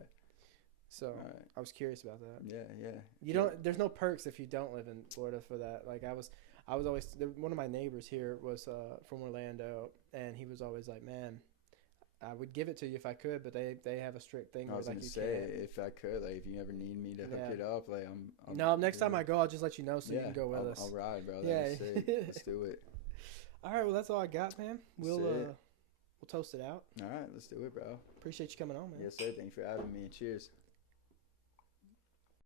So I was curious about that. Yeah. You don't. There's no perks if you don't live in Florida for that. Like I was always one of my neighbors here was from Orlando, and he was always like, "Man, I would give it to you if I could, but they have a strict thing." I was like, gonna say if I could, like if you ever need me to hook it up, like I'm no, next time I go, I'll just let you know so you can go with us. I'll ride, bro. Yeah, let's do it. All right, well that's all I got, man. We'll toast it out. All right, let's do it, bro. Appreciate you coming on, man. Yes, sir. Thanks for having me. Cheers.